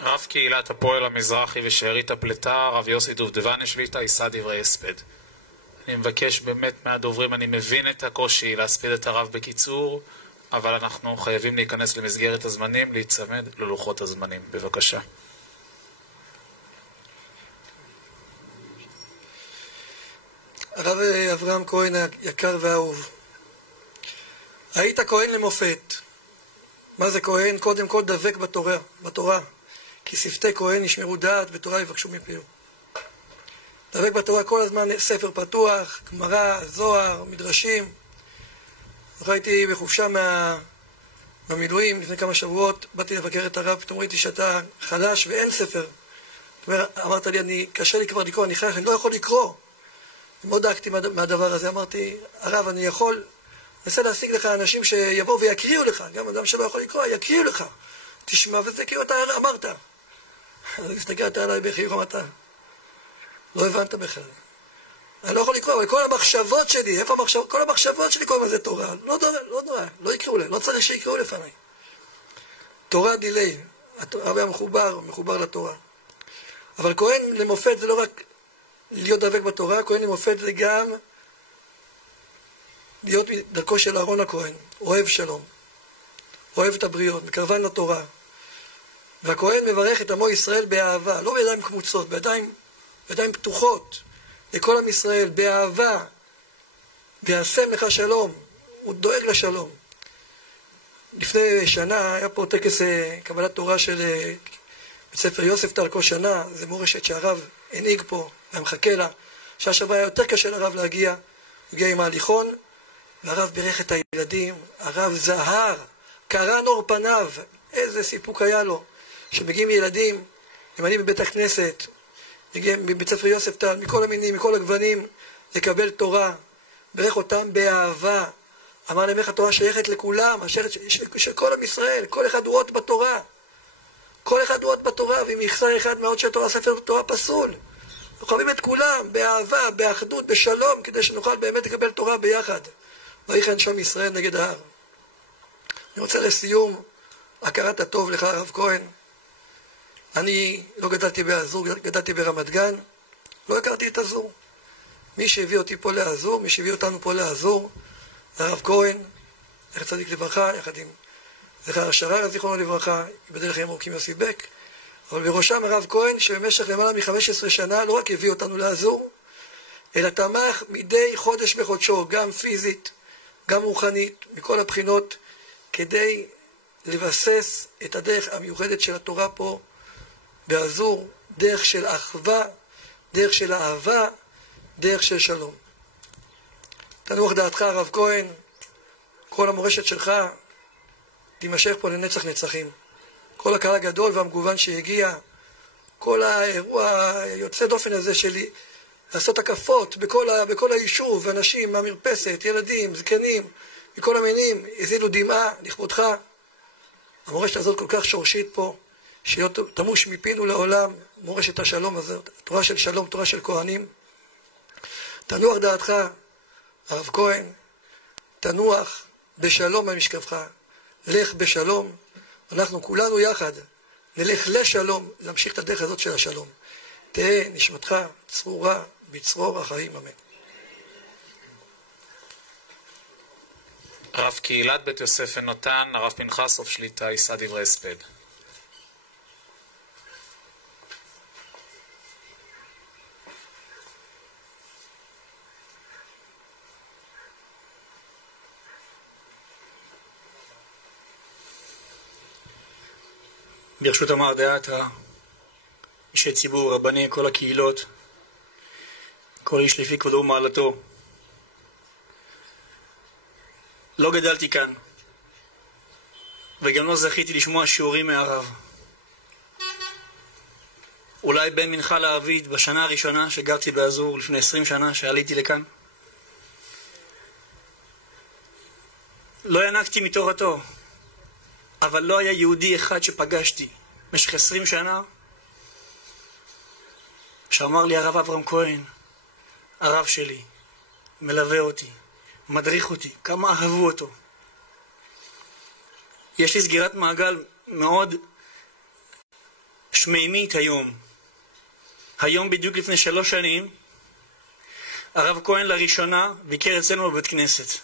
רב קהילת הפועל המזרחי ושארית הפלטה, הרב יוסי דובדבני שליט"א, יישא דברי הספד. אני מבקש באמת מהדוברים, אני מבין את הקושי להספיד את הרב בקיצור, אבל אנחנו חייבים להיכנס למסגרת הזמנים, להיצמד ללוחות הזמנים. בבקשה. הרב אברהם כהן היקר והאהוב, היית כהן למופת. מה זה כהן? קודם כל דבק בתורה, כי שפתי כהן ישמרו דעת ותורה יבקשו מפיהו. דבק בתורה כל הזמן, ספר פתוח, גמרא, זוהר, מדרשים. הייתי בחופשה מהמילואים לפני כמה שבועות, באתי לבקר את הרב, פתאום ראיתי שאתה חלש ואין ספר. אמרת לי, קשה לי כבר לקרוא, אני לא יכול לקרוא. מאוד דאגתי מהדבר הזה, אמרתי, הרב, אני אנסה להשיג לך אנשים שיבואו ויקריאו לך, גם אדם שלא יכול לקרוא, יקריאו לך. תשמע וזה כאילו אתה אמרת. אז הסתכלת עליי בחיוך, אמרת, לא הבנת בכלל. אני לא יכול לקרוא, אבל כל המחשבות שלי, כל המחשבות שלי קוראים לזה תורה. לא נורא, לא יקראו לי, לא צריך שיקראו לפני. תורה דילי, הרב היה מחובר לתורה. אבל כהן למופת זה לא רק להיות דבק בתורה, כהן למופת זה גם להיות דרכו של אהרון הכהן, אוהב שלום, אוהב את הבריות, מקרבן לתורה. והכהן מברך את עמו ישראל באהבה, לא בידיים קמוצות, בידיים פתוחות לכל עם ישראל, באהבה, ויעשם לך שלום, הוא דואג לשלום. לפני שנה היה פה טקס קבלת תורה של בית ספר יוספטל כל שנה, זה מורשת שהרב הנהיג פה, היה מחכה לה, שהשבוע היה יותר קשה לרב להגיע, הגיע עם ההליכון, והרב בירך את הילדים, הרב זהר, קרן אור פניו, איזה סיפוק היה לו, שמגיעים ילדים, הם עלים בבית הכנסת, מגיעים מבית ספר יוספטל, מכל המינים, מכל הגוונים, לקבל תורה, בירך אותם באהבה, אמר להם איך התורה שייכת לכולם, של כל עם ישראל, כל אחד הוא אות בתורה, כל אחד הוא אות בתורה, ואם יחסר אחד מהאות של תורה, ספר תורה פסול. אנחנו חייבים את כולם, באהבה, באחדות, בשלום, כדי שנוכל באמת לקבל תורה ביחד. ויחן שם ישראל נגד ההר. אני רוצה לסיום, הכרת הטוב לך הרב כהן. אני לא גדלתי באזור, גדלתי ברמת גן, לא הכרתי את אזור. מי שהביא אותי פה לאזור, מי שהביא אותנו פה לאזור, הרב כהן, זכר צדיק לברכה, יחד עם זכר השרר, זיכרונו לברכה, בדרך חיים ארוכים יוסי בק, אבל בראשם הרב כהן, שבמשך למעלה מ-15 שנה לא רק הביא אותנו לאזור, אלא תמך מדי חודש בחודשו, גם פיזית, גם רוחנית, מכל הבחינות, כדי לבסס את הדרך המיוחדת של התורה פה באזור, דרך של אחווה, דרך של אהבה, דרך של שלום. תנוח דעתך הרב כהן, כל המורשת שלך תימשך פה לנצח נצחים. כל הקהל הגדול והמגוון שהגיע, כל האירוע היוצא דופן הזה שלי, לעשות הקפות בכל היישוב, אנשים מהמרפסת, ילדים, זקנים, מכל המינים, הזילו דמעה לכבודך. המורשת הזאת כל כך שורשית פה, להיות תמוש מפינו לעולם, מורשת השלום הזאת, תורה של שלום, תורה של כהנים. תנוח דעתך, הרב כהן, תנוח בשלום במשכבך, לך בשלום, אנחנו כולנו יחד נלך לשלום, להמשיך את הדרך הזאת של השלום. תהא נשמתך צרורה בצרור החיים, אמן. רב קהילת בית יוסף ונותן, הרב פנחס אוף שליט"א, יישא דברי הספד. ברשות אמר דעת אישי ציבור, רבני כל הקהילות, כל איש לפי כבודו ומעלתו. לא גדלתי כאן, וגם לא זכיתי לשמוע שיעורים מהרב. אולי בין מנחה לערבית בשנה הראשונה שגרתי באזור לפני 20 שנה שעליתי לכאן. לא ינקתי מתורתו, אבל לא היה יהודי אחד שפגשתי במשך 20 שנה שאמר לי הרב אברהם כהן, הרב שלי, מלווה אותי, מדריך אותי, כמה אהבו אותו. יש לי סגירת מעגל מאוד שמימית היום. היום בדיוק לפני 3 שנים, הרב כהן לראשונה ביקר אצלנו בבית כנסת.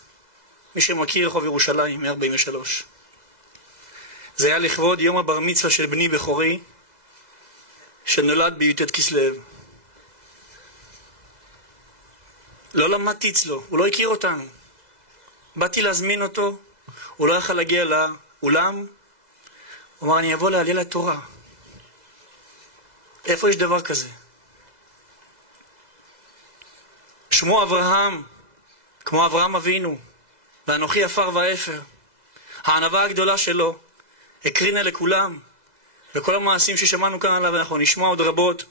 מי שמכיר רחוב ירושלים, 143. זה היה לכבוד יום הבר מצווה של בני בכורי, שנולד בי"ט כסלו. לא למדתי אצלו, הוא לא הכיר אותנו. באתי להזמין אותו, הוא לא יכל להגיע לאולם, הוא אמר, אני אבוא לעלייה לתורה. איפה יש דבר כזה? שמו אברהם, כמו אברהם אבינו, ואנוכי עפר ואפר. הענווה הגדולה שלו הקרינה לכולם, וכל המעשים ששמענו כאן עליו, אנחנו נשמע עוד רבות,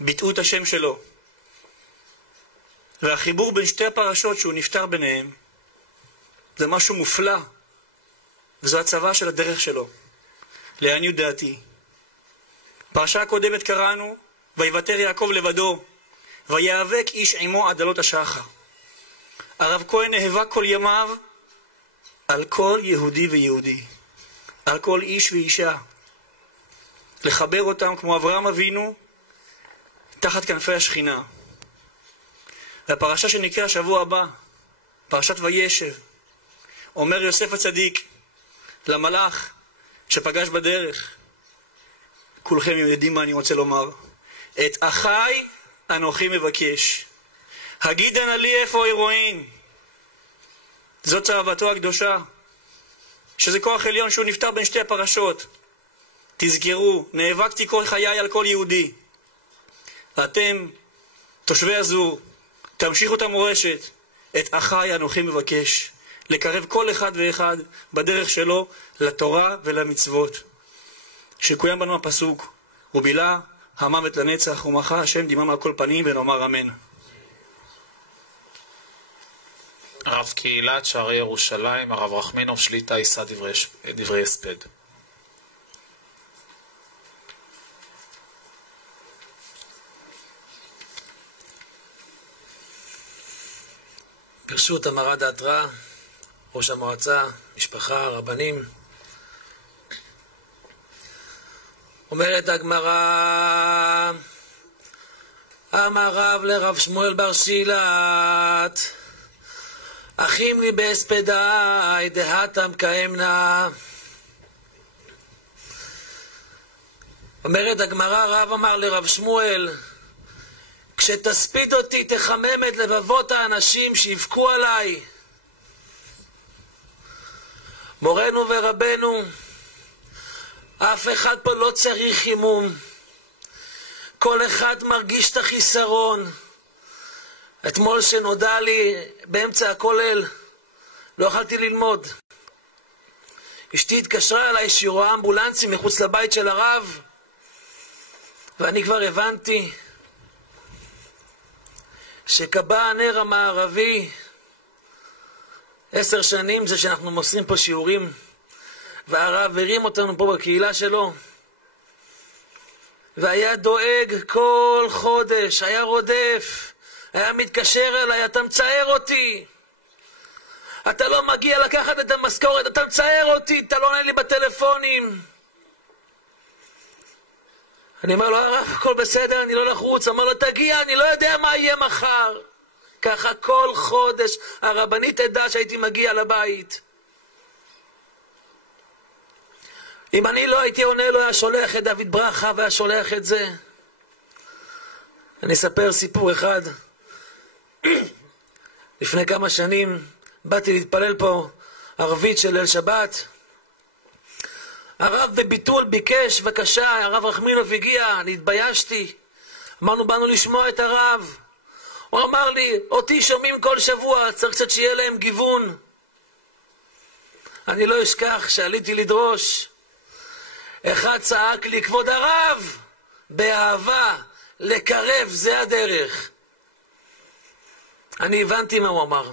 ביטאו את השם שלו. והחיבור בין שתי הפרשות שהוא נפטר ביניהם, זה משהו מופלא, וזו הצבא של הדרך שלו. לעניות דעתי. פרשה הקודמת קראנו, ויוותר יעקב לבדו, ויאבק איש עמו עד עלות השחר. הרב כהן נאבק כל ימיו על כל יהודי ויהודי, על כל איש ואישה, לחבר אותם כמו אברהם אבינו תחת כנפי השכינה. והפרשה שנקרא שבוע הבא, פרשת וישב, אומר יוסף הצדיק למלאך שפגש בדרך, כולכם יודעים מה אני רוצה לומר, את אחי אנוכי מבקש, הגידה נא לי איפה הרואין. זאת צוואתו הקדושה, שזה כוח עליון שהוא נפטר בין שתי הפרשות. תזכרו, נאבקתי כל חיי על כל יהודי. ואתם, תושבי אזור, תמשיכו את המורשת, את אחי אנוכי מבקש, לקרב כל אחד ואחד בדרך שלו לתורה ולמצוות. שקוים בנו הפסוק, ובילה המוות לנצח, ומחה השם דמם על כל פנים, ונאמר אמן. הרב קהילת שערי ירושלים, הרב רחמינוב שליט"א, יישא דברי הספד. ברשות המרא דאתרא, ראש המועצה, משפחה, רבנים, אומרת הגמרא, אמר רב לרב שמואל בר שילת, אחים לי בהספדי דהתם כאמנה. אומרת הגמרא, רב אמר לרב שמואל, כשתספיד אותי תחמם את לבבות האנשים שיבכו עליי. מורנו ורבנו, אף אחד פה לא צריך חימום, כל אחד מרגיש את החיסרון. אתמול שנודע לי באמצע הכולל, לא יכולתי ללמוד. אשתי התקשרה אליי שהיא רואה אמבולנסים מחוץ לבית של הרב, ואני כבר הבנתי שקבע הנר המערבי 10 שנים זה שאנחנו מוסרים פה שיעורים, והרב הרים אותנו פה בקהילה שלו, והיה דואג כל חודש, היה רודף, היה מתקשר אליי, אתה מצער אותי, אתה לא מגיע לקחת את המשכורת, אתה מצער אותי, אתה לא עונה לי בטלפונים. אני אומר לו, הרב, הכל בסדר, אני לא לחוץ. אמר לו, תגיע, אני לא יודע מה יהיה מחר. ככה כל חודש הרבנית תדע שהייתי מגיע לבית. אם אני לא הייתי עונה לו, היה שולח את דוד ברכה והיה שולח את זה. אני אספר סיפור אחד. לפני כמה שנים באתי להתפלל פה ערבית של ליל שבת. הרב בביטול ביקש, בבקשה, הרב רחמינוב הגיע, אני התביישתי. אמרנו, באנו לשמוע את הרב. הוא אמר לי, אותי שומעים כל שבוע, צריך קצת שיהיה להם גיוון. אני לא אשכח שעליתי לדרוש. אחד צעק לי, כבוד הרב, באהבה, לקרב, זה הדרך. אני הבנתי מה הוא אמר.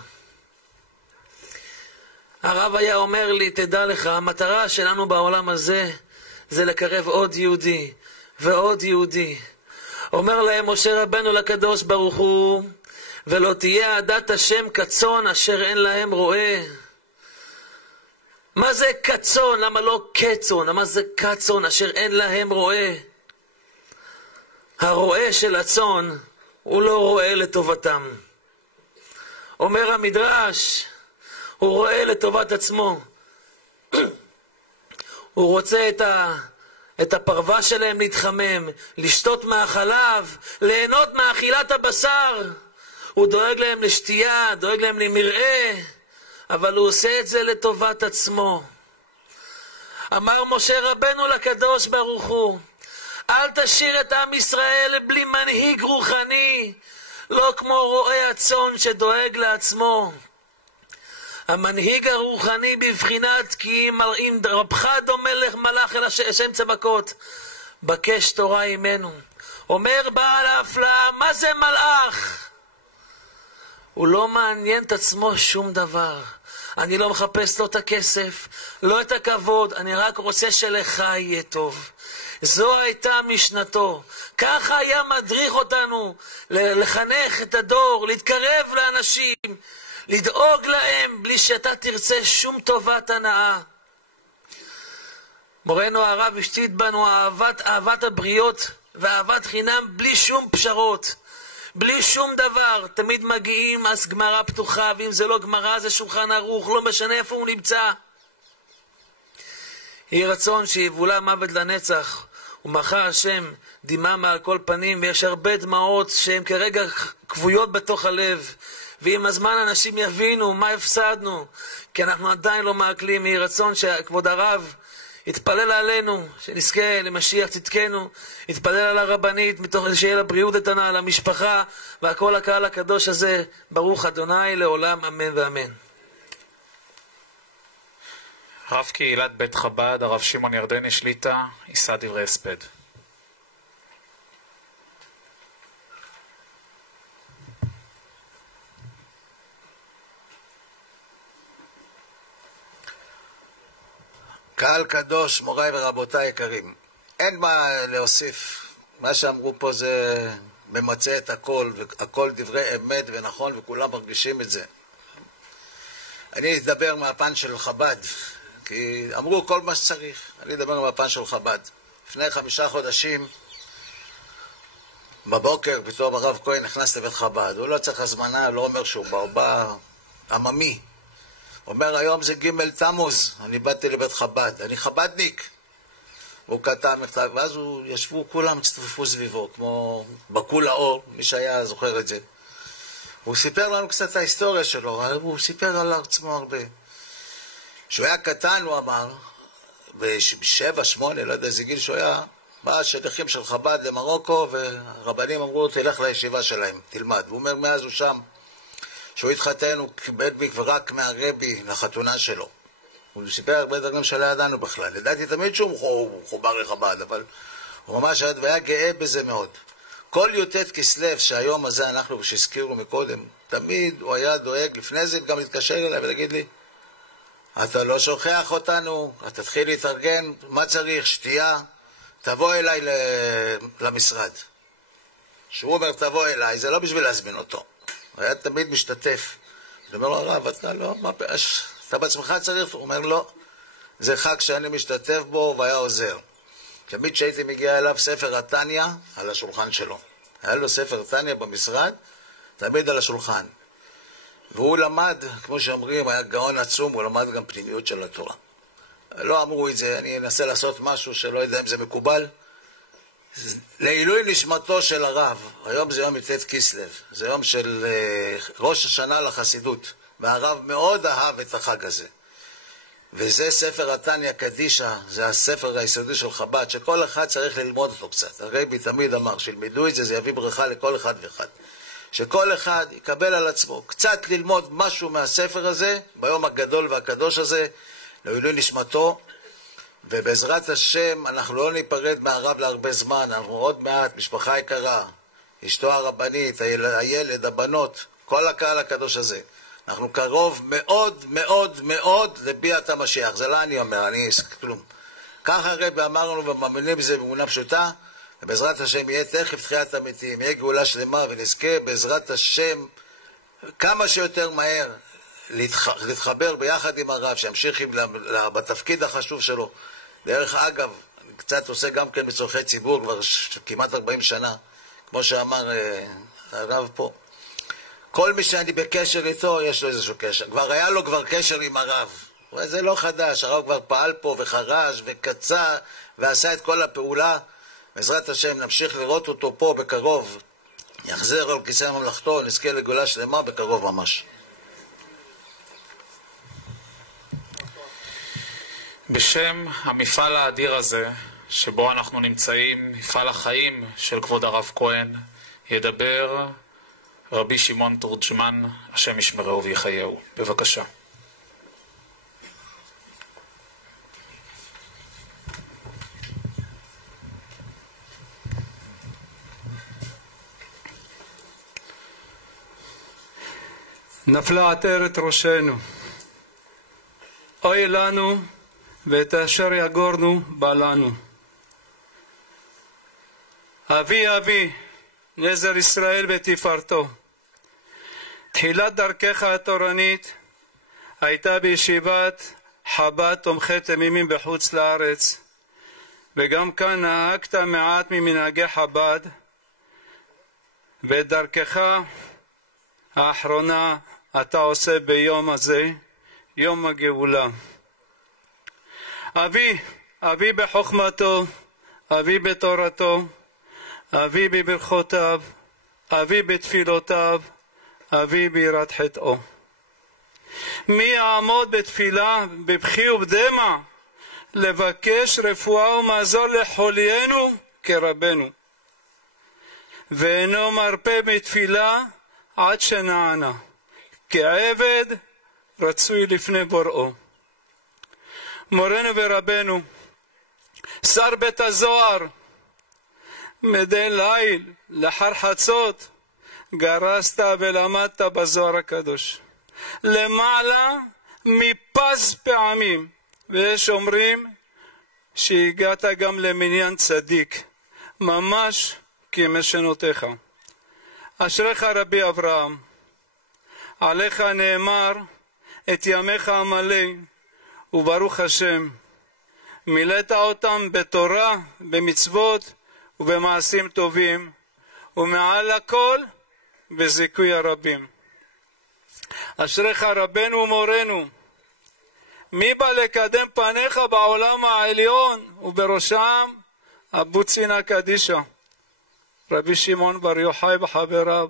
הרב היה אומר לי, תדע לך, המטרה שלנו בעולם הזה זה לקרב עוד יהודי ועוד יהודי. אומר להם משה רבנו לקדוש ברוך הוא, ולא תהיה עדת השם כצאן אשר אין להם רועה. מה זה כצאן? למה לא כצאן? למה זה כצאן אשר אין להם רועה? הרועה של הצאן הוא לא רואה לטובתם. אומר המדרש, הוא רואה לטובת עצמו. הוא רוצה את הפרווה שלהם להתחמם, לשתות מהחלב, ליהנות מאכילת הבשר. הוא דואג להם לשתייה, דואג להם למרעה, אבל הוא עושה את זה לטובת עצמו. אמר משה רבנו לקדוש ברוך הוא, אל תשאיר את עם ישראל בלי מנהיג רוחני, לא כמו רועה הצאן שדואג לעצמו. המנהיג הרוחני בבחינת כי אם רבך דומה למלאך אל השם צבקות, בקש תורה ממנו. אומר בעל ההפלאה, מה זה מלאך? הוא לא מעניין את עצמו שום דבר. אני לא מחפש לו את הכסף, לא את הכבוד, אני רק רוצה שלך יהיה טוב. זו הייתה משנתו. ככה היה מדריך אותנו לחנך את הדור, להתקרב לאנשים, לדאוג להם בלי שאתה תרצה שום טובת הנאה. מורנו הרב השתית בנו אהבת הבריות ואהבת חינם בלי שום פשרות, בלי שום דבר. תמיד מגיעים, אז גמרא פתוחה, ואם זה לא גמרא זה שולחן ערוך, לא משנה איפה הוא נמצא. יהי רצון שיבולע מוות לנצח, ומחה השם דמעה מעל כל פנים, ויש הרבה דמעות שהן כרגע כבויות בתוך הלב, ועם הזמן אנשים יבינו מה הפסדנו, כי אנחנו עדיין לא מעכלים. יהי רצון שכבוד הרב יתפלל עלינו, שנזכה למשיח צדקנו, יתפלל על הרבנית, מתוך שיהיה לה בריאות איתנה, על המשפחה, והכל הקהל הקדוש הזה, ברוך אדוני לעולם אמן ואמן. רב קהילת בית חב"ד, הרב שמעון ירדני שליט"א, יישא דברי הספד. קהל קדוש, מוריי ורבותיי יקרים, אין מה להוסיף. מה שאמרו פה זה ממצא את הכל, והכל דברי אמת ונכון, וכולם מרגישים את זה. אני אדבר מהפן של חב"ד, כי אמרו כל מה שצריך. אני אדבר מהפן של חב"ד. לפני 5 חודשים, בבוקר, פתאום הרב כהן נכנס לבית חב"ד. הוא לא צריך הזמנה, לא אומר שהוא בא, הוא בא עממי. אומר, היום זה ג' תמוז, אני באתי לבית חב"ד, אני חב"דניק. הוא כתב מכתב, ואז ישבו, כולם הצטופפו סביבו, כמו בקול האור, מי שהיה זוכר את זה. הוא סיפר לנו קצת את ההיסטוריה שלו, הוא סיפר על עצמו הרבה. כשהוא היה קטן, הוא אמר, ב7, 8, לא יודע איזה גיל שהוא היה, בא השליחים של חב"ד למרוקו, והרבנים אמרו, תלך לישיבה שלהם, תלמד. הוא אומר, מאז הוא שם, שהוא התחתן, הוא קיבל רק מהרבי לחתונה שלו. הוא סיפר הרבה דברים שלא ידענו בכלל. ידעתי תמיד שהוא חובר לחב"ד, אבל הוא ממש היה גאה בזה מאוד. כל י"ט כסלו, שהיום הזה אנחנו שהזכירו מקודם, תמיד הוא היה דואג, לפני זה גם להתקשר אליי ולהגיד לי, אתה לא שוכח אותנו, אתה תתחיל להתארגן, מה צריך, שתייה, תבוא אליי למשרד. שהוא אומר תבוא אליי, זה לא בשביל להזמין אותו. הוא היה תמיד משתתף. אני אומר לו, הרב, אתה לא, מה פש? אתה בעצמך צריך? הוא אומר, לא. זה חג שאני משתתף בו והיה עוזר. תמיד שהייתי מגיע אליו ספר התניא על השולחן שלו. היה לו ספר תניא במשרד, תמיד על השולחן. והוא למד, כמו שאומרים, היה גאון עצום, הוא למד גם פנימיות של התורה. לא אמרו את זה, אני אנסה לעשות משהו שלא יודע אם זה מקובל. לעילוי נשמתו של הרב, היום זה יום י"ט כסלו, זה יום של ראש השנה לחסידות, והרב מאוד אהב את החג הזה. וזה ספר התניא קדישא, זה הספר היסודי של חב"ד, שכל אחד צריך ללמוד אותו קצת. הרבי תמיד אמר, שילמדו את זה, זה יביא ברכה לכל אחד ואחד. שכל אחד יקבל על עצמו קצת ללמוד משהו מהספר הזה, ביום הגדול והקדוש הזה, לעילוי נשמתו, ובעזרת השם אנחנו לא ניפרד מהרב להרבה זמן, אנחנו עוד מעט, משפחה יקרה, אשתו הרבנית, הילד, הבנות, כל הקהל הקדוש הזה. אנחנו קרוב מאוד מאוד מאוד לביאת המשיח, זה לא אני אומר, אני כלום. ככה הרבי אמר לנו ומאמינים בזה באמונה פשוטה, ובעזרת השם יהיה תכף תחיית המתים, יהיה גאולה שלמה ונזכה בעזרת השם כמה שיותר מהר להתחבר ביחד עם הרב, שימשיך בתפקיד החשוב שלו. דרך אגב, אני קצת עושה גם כן בצורכי ציבור כבר כמעט 40 שנה, כמו שאמר הרב פה. כל מי שאני בקשר איתו, יש לו איזשהו קשר. כבר היה לו כבר קשר עם הרב. זה לא חדש, הרב כבר פעל פה וחרש וקצה ועשה את כל הפעולה. בעזרת השם נמשיך לראות אותו פה בקרוב. יחזר על כיסא ממלכתו, נזכה לגאולה שלמה בקרוב ממש. בשם המפעל האדיר הזה, שבו אנחנו נמצאים, מפעל החיים של כבוד הרב כהן, ידבר רבי שמעון תורג'מן, השם ישמרהו ויחייהו. בבקשה. נפלה עטרת ראשנו, אוי לנו ואת אשר יגורנו בלנו. אבי אבי נזר ישראל ותפארתו, תחילת דרכך התורנית הייתה בישיבת חב"ד תומכי תמימים בחוץ לארץ, וגם כאן נהגת מעט ממנהגי חב"ד, ואת דרכך האחרונה אתה עושה ביום הזה, יום הגאולה. אבי בחוכמתו, אבי בתורתו, אבי בברכותיו, אבי בתפילותיו, אבי ביראת חטאו. מי יעמוד בתפילה בבכי ובדמע לבקש רפואה ומזור לחוליינו כרבנו, ואינו מרפא בתפילה עד שנענה, כעבד רצוי לפני בוראו. מורנו ורבנו, שר בית הזוהר, מדי ליל לאחר חצות גרסת ולמדת בזוהר הקדוש למעלה מפס פעמים, ויש אומרים שהגעת גם למניין צדיק, ממש כמשנותיך. אשריך רבי אברהם, עליך נאמר את ימיך המלא, וברוך השם מילאת אותם בתורה, במצוות ובמעשים טובים, ומעל הכל בזיכוי הרבים. אשריך רבנו ומורנו, מי בא לקדם פניך בעולם העליון, ובראשם אבו צינה קדישה, רבי שמעון בר יוחאי וחבריו,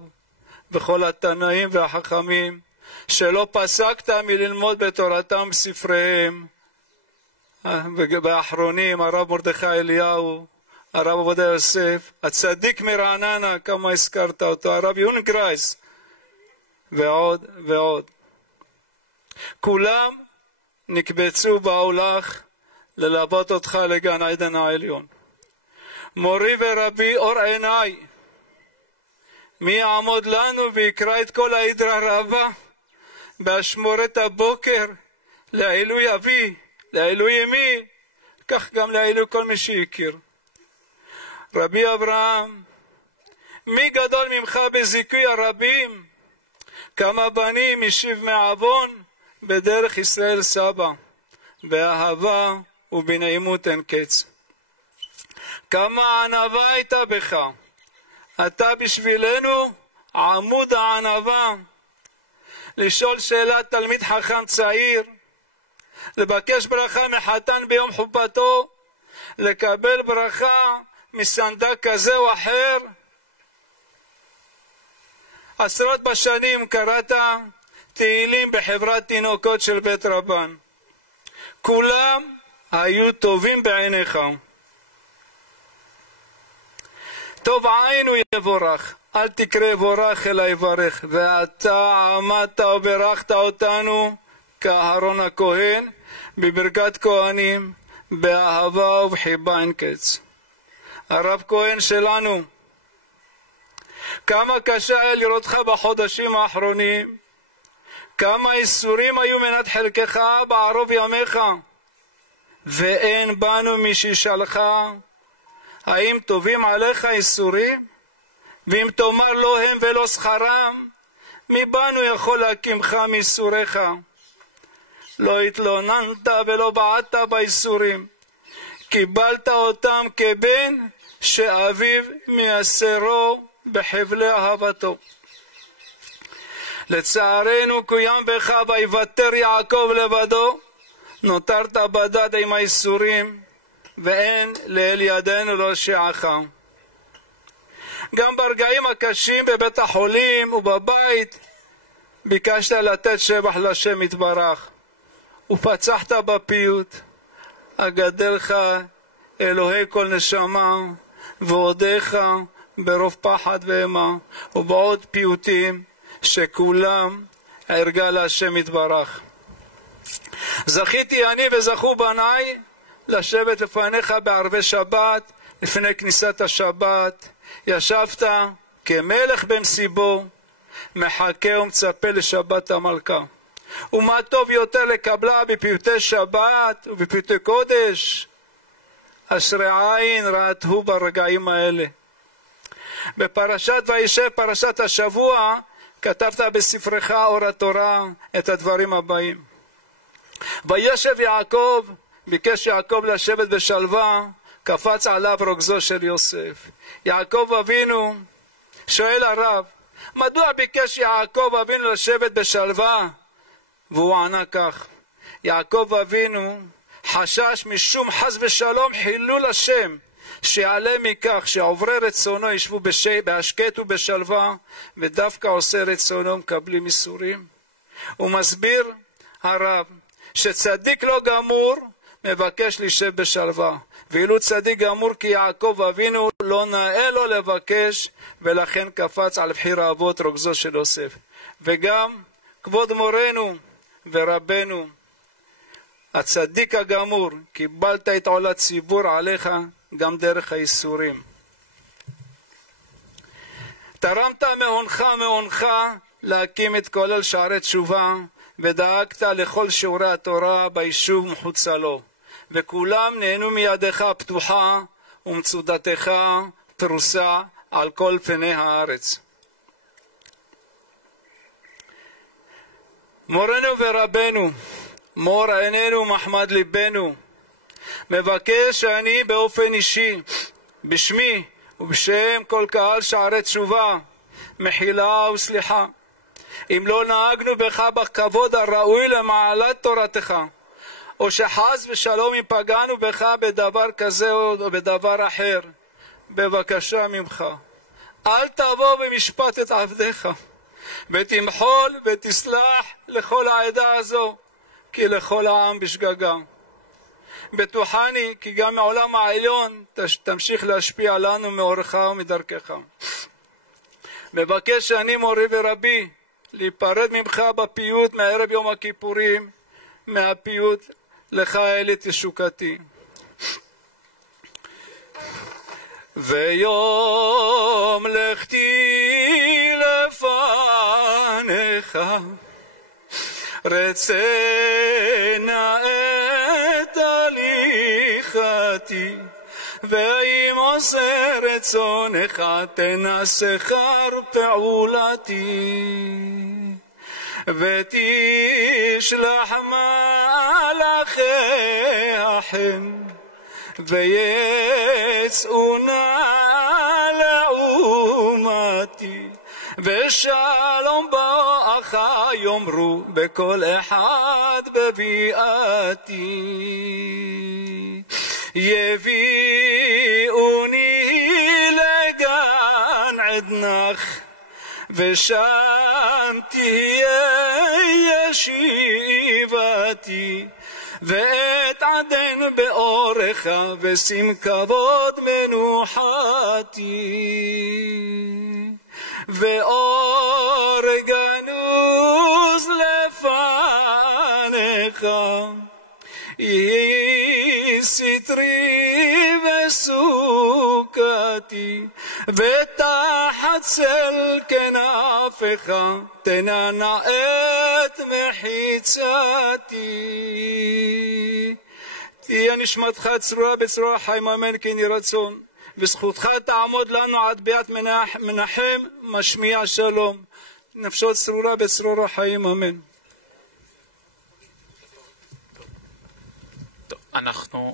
וכל התנאים והחכמים, שלא פסקת מללמוד בתורתם בספריהם, ובאחרונים הרב מרדכי אליהו, הרב עובדיה יוסף, הצדיק מרעננה, כמה הזכרת אותו, הרב יונגרייס, ועוד ועוד. כולם נקבצו באולך ללוות אותך לגן עדן העליון. מורי ורבי אור עיניי, מי יעמוד לנו ויקרא את כל העדרה רבה באשמורת הבוקר לעילוי אבי, לעילוי אמי, כך גם לעילוי כל מי שהכיר. רבי אברהם, מי גדול ממך בזיכוי הרבים? כמה בנים השיב מעוון בדרך ישראל סבא, באהבה ובנעימות אין קץ. כמה ענווה הייתה בך, אתה בשבילנו עמוד הענווה. לשאול שאלת תלמיד חכם צעיר, לבקש ברכה מחתן ביום חופתו, לקבל ברכה מסנדק כזה או אחר. עשרות בשנים קראת תהילים בחברת תינוקות של בית רבן, כולם היו טובים בעיניך. טוב עין הוא יבורך, אל תקרא יבורך אלא יברך. ואתה עמדת וברכת אותנו כאהרון הכהן בברכת כהנים, באהבה ובחיבה אין קץ. הרב כהן שלנו, כמה קשה היה לראותך בחודשים האחרונים, כמה איסורים היו מנת חלקך בערוב ימיך, ואין בנו מי שישאלך האם טובים עליך איסורים? ואם תאמר לא הם ולא שכרם, מי בנו יכול להקימך מייסוריך? לא התלוננת ולא בעטת בייסורים, קיבלת אותם כבן שאביו מייסרו בחבלי אהבתו. לצערנו קוים בך ויוותר יעקב לבדו, נותרת בדד עם הייסורים, ואין לאל ידינו להושיעך. גם ברגעים הקשים בבית החולים ובבית ביקשת לתת שבח לשם יתברך, ופצחת בפיוט, אגדלך אלוהי כל נשמה, ועודיך ברוב פחד ואימה, ובעוד פיוטים שכולם ערגה להשם יתברך. זכיתי אני וזכו בניי לשבת לפניך בערבי שבת, לפני כניסת השבת. ישבת כמלך במסיבו, מחכה ומצפה לשבת המלכה. ומה טוב יותר לקבלה בפיוטי שבת ובפיוטי קודש? אשרי עין ראתהו ברגעים האלה. בפרשת וישב, פרשת השבוע, כתבת בספרך אור התורה את הדברים הבאים. וישב יעקב, ביקש יעקב לשבת בשלווה, קפץ עליו רוגזו של יוסף. יעקב אבינו שואל הרב, מדוע ביקש יעקב אבינו לשבת בשלווה? והוא ענה כך, יעקב אבינו חשש משום חס ושלום חילול השם, שיעלה מכך שעוברי רצונו ישבו בהשקט ובשלווה, ודווקא עושה רצונו מקבלים איסורים. הוא מסביר הרב שצדיק לא גמור מבקש להישב בשלווה, ואילו צדיק גמור כי יעקב אבינו לא נאה לו לבקש, ולכן קפץ על בחיר האבות רוגזו של יוסף. וגם כבוד מורנו ורבנו הצדיק הגמור, קיבלת את עול הציבור עליך גם דרך האיסורים. תרמת מהונך להקים את כולל שערי תשובה, ודאגת לכל שיעורי התורה ביישוב מחוצה לו, וכולם נהנו מידך הפתוחה ומצודתך פרוסה על כל פני הארץ. מורנו ורבנו, מור עינינו מחמד ליבנו, מבקש אני באופן אישי, בשמי ובשם כל קהל שערי תשובה, מחילה וסליחה, אם לא נהגנו בך בכבוד הראוי למעלת תורתך, או שחס ושלום אם פגענו בך בדבר כזה או בדבר אחר. בבקשה ממך, אל תבוא במשפט את עבדיך, ותמחול ותסלח לכל העדה הזו, כי לכל העם בשגגה. בטוחני כי גם מעולם העליון תמשיך להשפיע לנו מאורך ומדרכך. מבקש אני מורי ורבי להיפרד ממך בפיוט מערב יום הכיפורים, מהפיוט לך העלית ישוקתי. ויום לכתי לפניך, רצה נא את הליכתי, ואם עושה רצונך תנסה חר פעולתי, ותשלח מלאכי החן, ויצאו נא לאומתי, ושלום באך יאמרו בכל אחד בביאתי. יביאוני לגן עדנך, ושם תהיה ישיבתי, ואת עדן באורך, ושים כבוד מנוחתי, ואור גנוז לפניך, יהי סתרי וסוכתי, ותחת צל כנפיך תנענע את מחיצתי. תהיה נשמתך צרורה בצרור החיים, אמן כן יהי רצון, וזכותך תעמוד לנו עד ביאת מנחם משמיע שלום. נפשו צרורה בצרור החיים, אמן.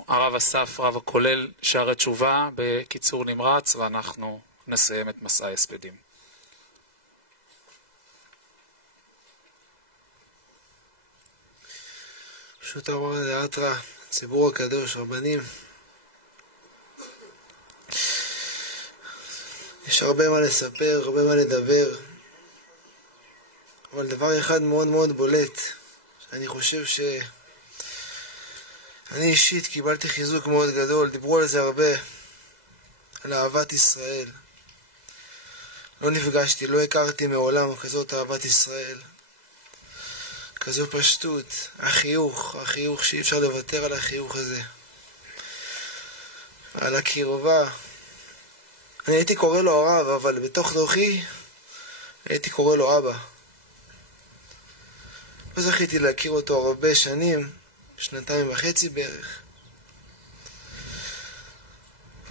הרב אסף, רב הכולל שערי תשובה, בקיצור נמרץ, ואנחנו נסיים את מסע ההספדים. פשוט אמר דאתרא, ציבור הקדוש, רבנים. יש הרבה מה לספר, הרבה מה לדבר, אבל דבר אחד מאוד מאוד בולט, שאני חושב אני אישית קיבלתי חיזוק מאוד גדול, דיברו על זה הרבה, על אהבת ישראל. לא נפגשתי, לא הכרתי מעולם כזאת אהבת ישראל, כזו פשטות, החיוך שאי אפשר לוותר על החיוך הזה, על הקרבה. אני הייתי קורא לו הרב, אבל בתוך תוכי הייתי קורא לו אבא. לא זכיתי להכיר אותו הרבה שנים, 2.5 בערך,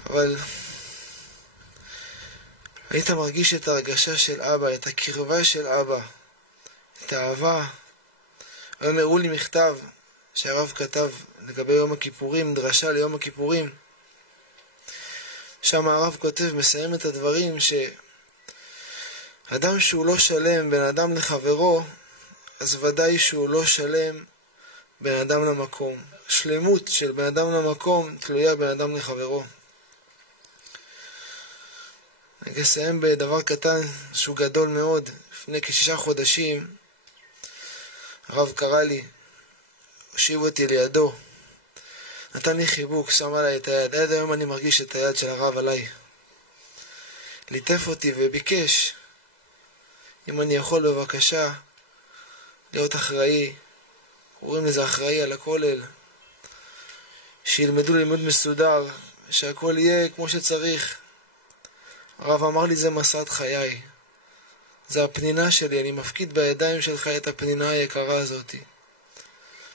אבל היית מרגיש את הרגשה של אבא, את הקרבה של אבא, את האהבה. היום הראו לי מכתב שהרב כתב לגבי יום הכיפורים, דרשה ליום הכיפורים. שם הרב כותב, מסיים את הדברים, שאדם שהוא לא שלם בין אדם לחברו, אז ודאי שהוא לא שלם בין אדם למקום. שלמות של בין אדם למקום תלויה בין אדם לחברו. אני אסיים בדבר קטן שהוא גדול מאוד. לפני כ6 חודשים הרב קרא לי, הושיב אותי לידו, נתן לי חיבוק, שם עליי את היד. עד היום אני מרגיש את היד של הרב עליי. ליטף אותי וביקש אם אני יכול בבקשה להיות אחראי, קוראים לזה אחראי על הכולל, שילמדו לימוד מסודר, שהכל יהיה כמו שצריך. הרב אמר לי, זה מסעת חיי, זה הפנינה שלי, אני מפקיד בידיים שלך את הפנינה היקרה הזאת.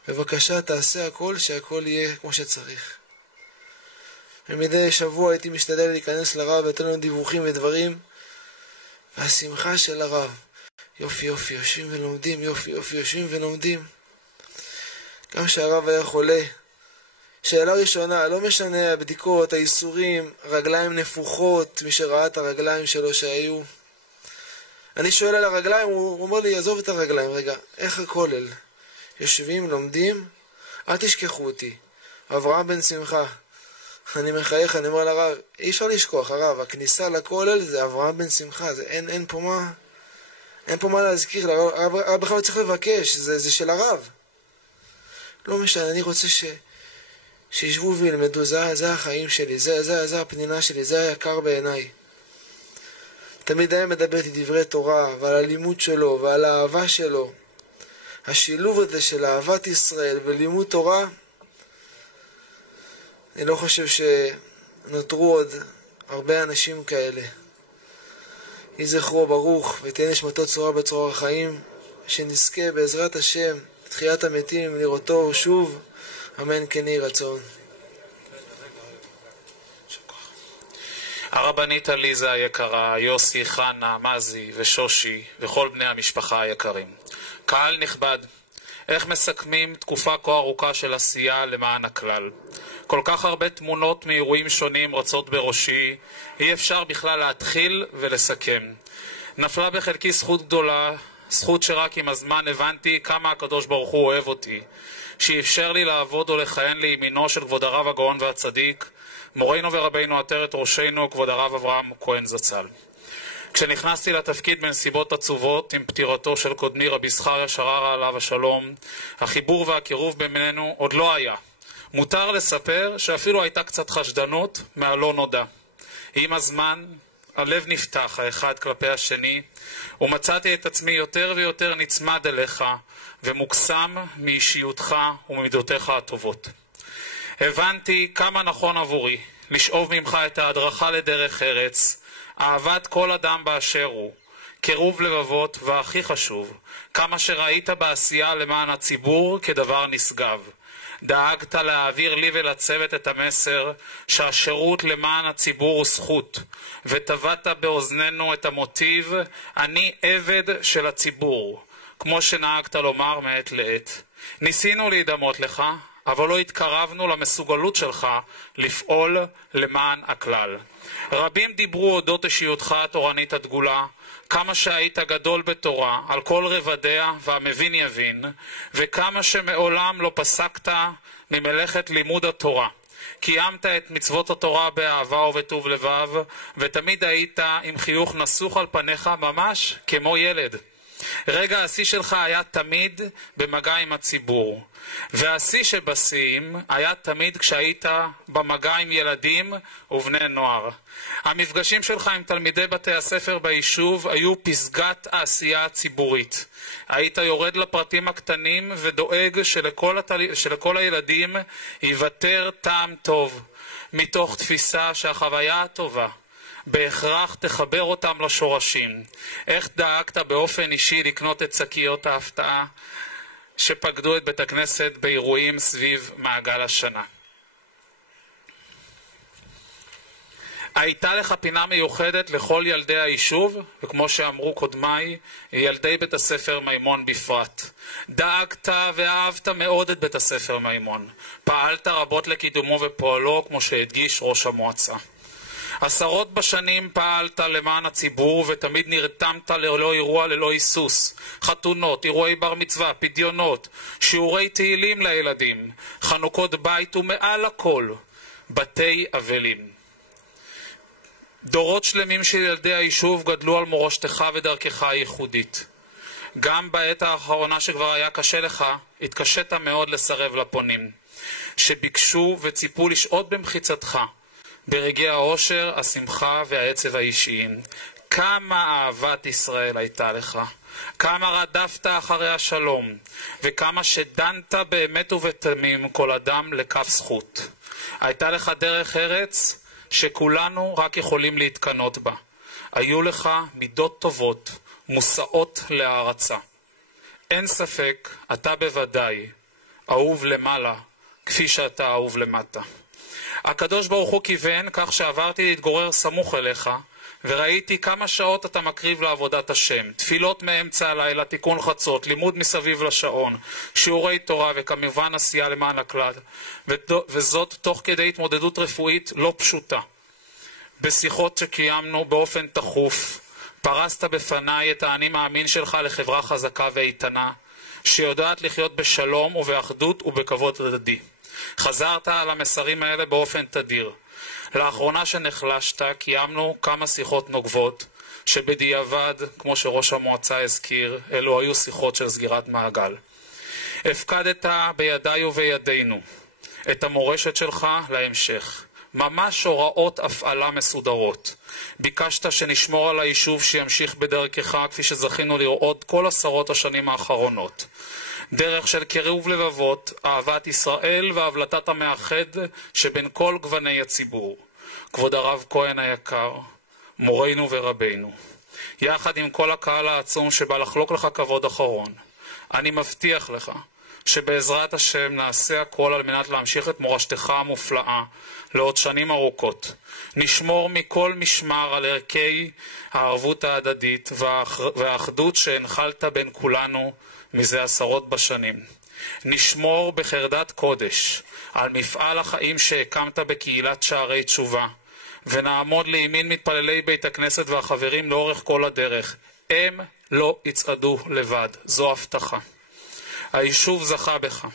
בבקשה תעשה הכל שהכל יהיה כמו שצריך. ומדי שבוע הייתי משתדל להיכנס לרב ותן לנו דיווחים ודברים, והשמחה של הרב, יופי יופי יושבים ולומדים, יופי יופי יושבים ולומדים. גם שהרב היה חולה, שאלה ראשונה, לא משנה הבדיקות, האיסורים, רגליים נפוחות, מי שראה את הרגליים שלו שהיו. אני שואל על הרגליים, הוא אומר לי, עזוב את הרגליים רגע, איך הכולל? יושבים, לומדים, אל תשכחו אותי. אברהם בן שמחה. אני מחייך, אני אומר לרב, אי אפשר לשכוח, הרב, הכניסה לכולל זה אברהם בן שמחה, זה אין פה מה להזכיר, הרב בכלל צריך לבקש, זה של הרב. לא משנה, אני רוצה שישבו וילמדו, זה החיים שלי, זה הפנינה שלי, זה היקר בעיניי. תמיד היה מדבר איתי דברי תורה, ועל הלימוד שלו, ועל האהבה שלו. השילוב הזה של אהבת ישראל ולימוד תורה, אני לא חושב שנותרו עוד הרבה אנשים כאלה. יהי זכרו ברוך ותהיה נשמתו צרורה בצרור החיים, שנזכה בעזרת השם תחיית המתים לראותו שוב, אמן כן יהי רצון. הרבנית עליזה היקרה, יוסי, חנה, מזי ושושי וכל בני המשפחה היקרים. קהל נכבד, איך מסכמים תקופה כה ארוכה של עשייה למען הכלל? כל כך הרבה תמונות מאירועים שונים רצות בראשי, אי אפשר בכלל להתחיל ולסכם. נפלה בחלקי זכות גדולה, זכות שרק עם הזמן הבנתי כמה הקדוש ברוך הוא אוהב אותי, שאפשר לי לעבוד ולכהן לימינו של כבוד הרב הגאון והצדיק, מורנו ורבינו עטרת ראשנו, כבוד הרב אברהם כהן זצ"ל. כשנכנסתי לתפקיד בנסיבות עצובות עם פטירתו של קודמי רבי זכריה שררה עליו השלום, החיבור והקירוב בינינו עוד לא היה. מותר לספר שאפילו הייתה קצת חשדנות מהלא נודע. עם הזמן הלב נפתח האחד כלפי השני, ומצאתי את עצמי יותר ויותר נצמד אליך ומוקסם מאישיותך וממידותיך הטובות. הבנתי כמה נכון עבורי לשאוב ממך את ההדרכה לדרך ארץ, אהבת כל אדם באשר הוא, קירוב לבבות, והכי חשוב, כמה שראית בעשייה למען הציבור כדבר נשגב. דאגת להעביר לי ולצוות את המסר שהשירות למען הציבור הוא זכות, וטבעת באוזנינו את המוטיב אני עבד של הציבור, כמו שנהגת לומר מעת לעת. ניסינו להידמות לך, אבל לא התקרבנו למסוגלות שלך לפעול למען הכלל. רבים דיברו אודות אישיותך התורנית הדגולה, כמה שהיית גדול בתורה על כל רבדיה והמבין יבין, וכמה שמעולם לא פסקת ממלאכת לימוד התורה. קיימת את מצוות התורה באהבה ובטוב לבב, ותמיד היית עם חיוך נסוך על פניך ממש כמו ילד. רגע השיא שלך היה תמיד במגע עם הציבור, והשיא שבשיאים היה תמיד כשהיית במגע עם ילדים ובני נוער. המפגשים שלך עם תלמידי בתי הספר ביישוב היו פסגת העשייה הציבורית. היית יורד לפרטים הקטנים ודואג שלכל הילדים ייוותר טעם טוב, מתוך תפיסה שהחוויה הטובה בהכרח תחבר אותם לשורשים. איך דאגת באופן אישי לקנות את שקיות ההפתעה שפקדו את בית הכנסת באירועים סביב מעגל השנה. הייתה לך פינה מיוחדת לכל ילדי היישוב, וכמו שאמרו קודמיי, ילדי בית הספר מימון בפרט. דאגת ואהבת מאוד את בית הספר מימון. פעלת רבות לקידומו ופועלו, כמו שהדגיש ראש המועצה. עשרות בשנים פעלת למען הציבור, ותמיד נרתמת ללא אירוע ללא היסוס. חתונות, אירועי בר מצווה, פדיונות, שיעורי תהילים לילדים, חנוכות בית ומעל הכל, בתי אבלים. דורות שלמים של ילדי היישוב גדלו על מורשתך ודרכך הייחודית. גם בעת האחרונה שכבר היה קשה לך, התקשית מאוד לסרב לפונים, שביקשו וציפו לשעות במחיצתך, ברגעי האושר, השמחה והעצב האישיים. כמה אהבת ישראל הייתה לך, כמה רדפת אחרי השלום, וכמה שדנת באמת ובתמים כל אדם לכף זכות. הייתה לך דרך ארץ שכולנו רק יכולים להתקנות בה. היו לך מידות טובות, מושאות להערצה. אין ספק, אתה בוודאי אהוב למעלה, כפי שאתה אהוב למטה. הקדוש ברוך הוא כיוון כך שעברתי להתגורר סמוך אליך, וראיתי כמה שעות אתה מקריב לעבודת השם. תפילות מאמצע הלילה, תיקון חצות, לימוד מסביב לשעון, שיעורי תורה וכמובן עשייה למען הכלל, וזאת תוך כדי התמודדות רפואית לא פשוטה. בשיחות שקיימנו באופן תכוף, פרסת בפניי את האני מאמין שלך לחברה חזקה ואיתנה, שיודעת לחיות בשלום ובאחדות ובכבוד הדדי. חזרת על המסרים האלה באופן תדיר. לאחרונה שנחלשת קיימנו כמה שיחות נוגבות, שבדיעבד, כמו שראש המועצה הזכיר, אלו היו שיחות של סגירת מעגל. הפקדת בידיי ובידינו את המורשת שלך להמשך. ממש הוראות הפעלה מסודרות. ביקשת שנשמור על היישוב שימשיך בדרכך כפי שזכינו לראות כל עשרות השנים האחרונות. דרך של קירוב לבבות, אהבת ישראל והבלטת המאחד שבין כל גווני הציבור. כבוד הרב כהן היקר, מורנו ורבנו, יחד עם כל הקהל העצום שבא לחלוק לך כבוד אחרון, אני מבטיח לך שבעזרת השם נעשה הכל על מנת להמשיך את מורשתך המופלאה לעוד שנים ארוכות. נשמור מכל משמר על ערכי הערבות ההדדית והאחדות שהנחלת בין כולנו מזה עשרות בשנים. נשמור בחרדת קודש על מפעל החיים שהקמת בקהילת שערי תשובה, ונעמוד לימין מתפללי בית הכנסת והחברים לאורך כל הדרך. הם לא יצעדו לבד, זו הבטחה. היישוב זכה בך,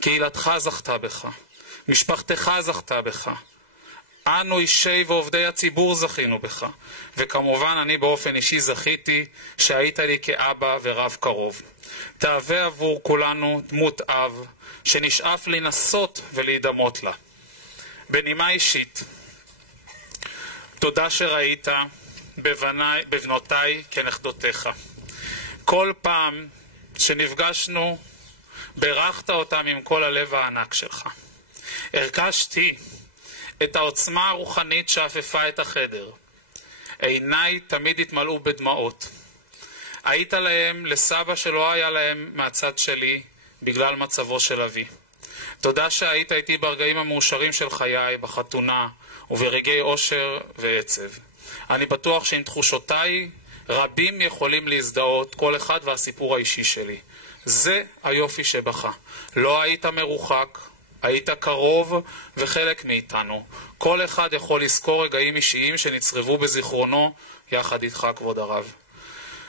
קהילתך זכתה בך, משפחתך זכתה בך, אנו אישי ועובדי הציבור זכינו בך, וכמובן אני באופן אישי זכיתי שהיית לי כאבא ורב קרוב. תהווה עבור כולנו דמות אב שנשאף לנסות ולהידמות לה. בנימה אישית, תודה שראית בבנותיי כנכדותיך. כל פעם שנפגשנו ברכת אותם עם כל הלב הענק שלך. הרגשתי את העוצמה הרוחנית שאפפה את החדר. עיניי תמיד התמלאו בדמעות. היית להם לסבא שלא היה להם מהצד שלי בגלל מצבו של אבי. תודה שהיית איתי ברגעים המאושרים של חיי, בחתונה וברגעי אושר ועצב. אני בטוח שעם תחושותיי רבים יכולים להזדהות, כל אחד והסיפור האישי שלי. זה היופי שבך. לא היית מרוחק, היית קרוב וחלק מאיתנו. כל אחד יכול לזכור רגעים אישיים שנצרבו בזיכרונו יחד איתך, כבוד הרב.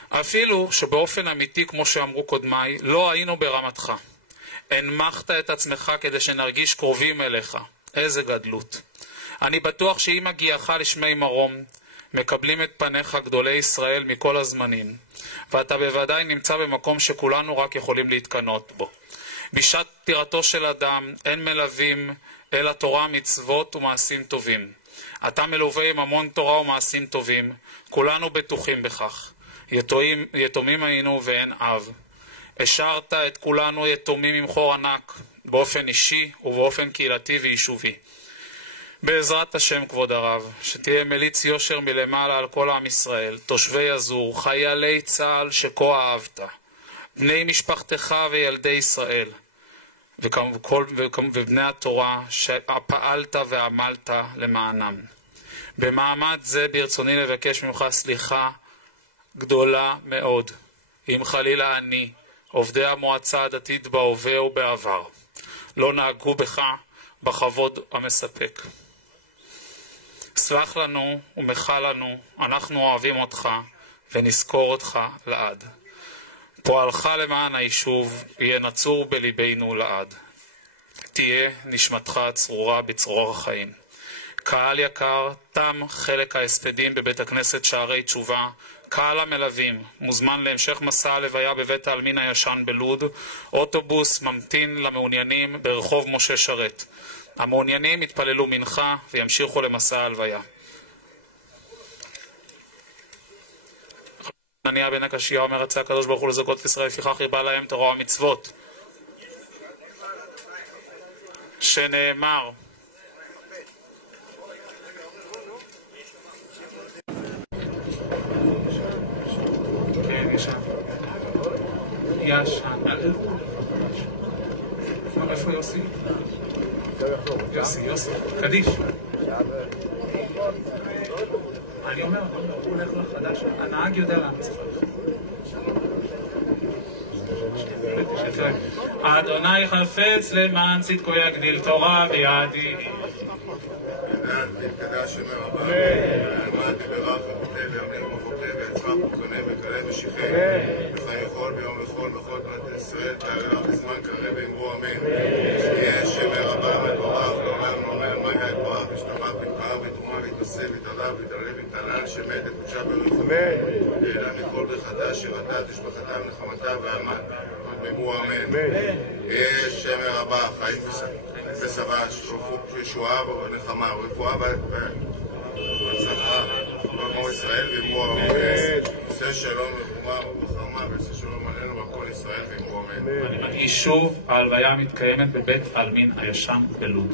אפילו שבאופן אמיתי, כמו שאמרו קודמיי, לא היינו ברמתך. הנמכת את עצמך כדי שנרגיש קרובים אליך. איזה גדלות. אני בטוח שעם הגיעך לשמי מרום, מקבלים את פניך גדולי ישראל מכל הזמנים, ואתה בוודאי נמצא במקום שכולנו רק יכולים להתקנות בו. בשעת פטירתו של אדם אין מלווים אלא תורה, מצוות ומעשים טובים. אתה מלווה עם המון תורה ומעשים טובים, כולנו בטוחים בכך. יתומים היינו ואין אב. השארת את כולנו יתומים עם חור ענק, באופן אישי ובאופן קהילתי ויישובי. בעזרת השם, כבוד הרב, שתהיה מליץ יושר מלמעלה על כל עם ישראל, תושבי אזור, חיילי צה"ל שכה אהבת, בני משפחתך וילדי ישראל, ובני התורה שפעלת ועמלת למענם. במעמד זה ברצוני לבקש ממך סליחה גדולה מאוד, אם חלילה אני, עובדי המועצה הדתית בהווה ובעבר, לא נהגו בך בכבוד המספק. סלח לנו ומחל לנו, אנחנו אוהבים אותך ונזכור אותך לעד. פועלך למען היישוב יהיה נצור בליבנו לעד. תהיה נשמתך צרורה בצרור החיים. קהל יקר, תם חלק ההספדים בבית הכנסת שערי תשובה. קהל המלווים מוזמן להמשך מסע הלוויה בבית העלמין הישן בלוד. אוטובוס ממתין למעוניינים ברחוב משה שרת. המעוניינים יתפללו מנחה וימשיכו למסע הלוויה. חנניה בן הקשיא אומר, רצה הקדוש ברוך הוא לזכות ישראל, לפיכך הרבה להם תורה ומצוות, שנאמר ישן. איפה יוסי? יוסי, קדיש. אני אומר, הוא הולך לחדש, הנהג יודע למה צריך ללכת. אדוני חפץ למען צדקו יגדיל תורה ויעדי. נתקדש שם רבה, למען תברך וכותב וימליך וכותב ויצחק וקונה וקלה ושיחי, וחי יכול ביום וכל בכל בנת ישראל, תעלה בזמן קרב ואמרו אמן. שיהיה שם רבה מבורך, לעולם נאמר מיה יתברך, ישתבח ויתפאר ויתרומה ויתנשא ויתעלה ויתעלה ויתעלה, שמת וקודשה בריחו, אלא מכל ברכתה שירתה תשבחתה ונחמתה ואמן. אמרו אמן. יהיה שם רבה, חיים ושבע, ישועה ונחמה ורפואה והצלחה בעמו ישראל ואמרו אמן. עושה שלום וחומה ובחרמה ועושה שלום עלינו ועל כל ישראל ואמרו אמן. אני מדגיש שוב, ההלוויה מתקיימת בבית העלמין הישן בלוד.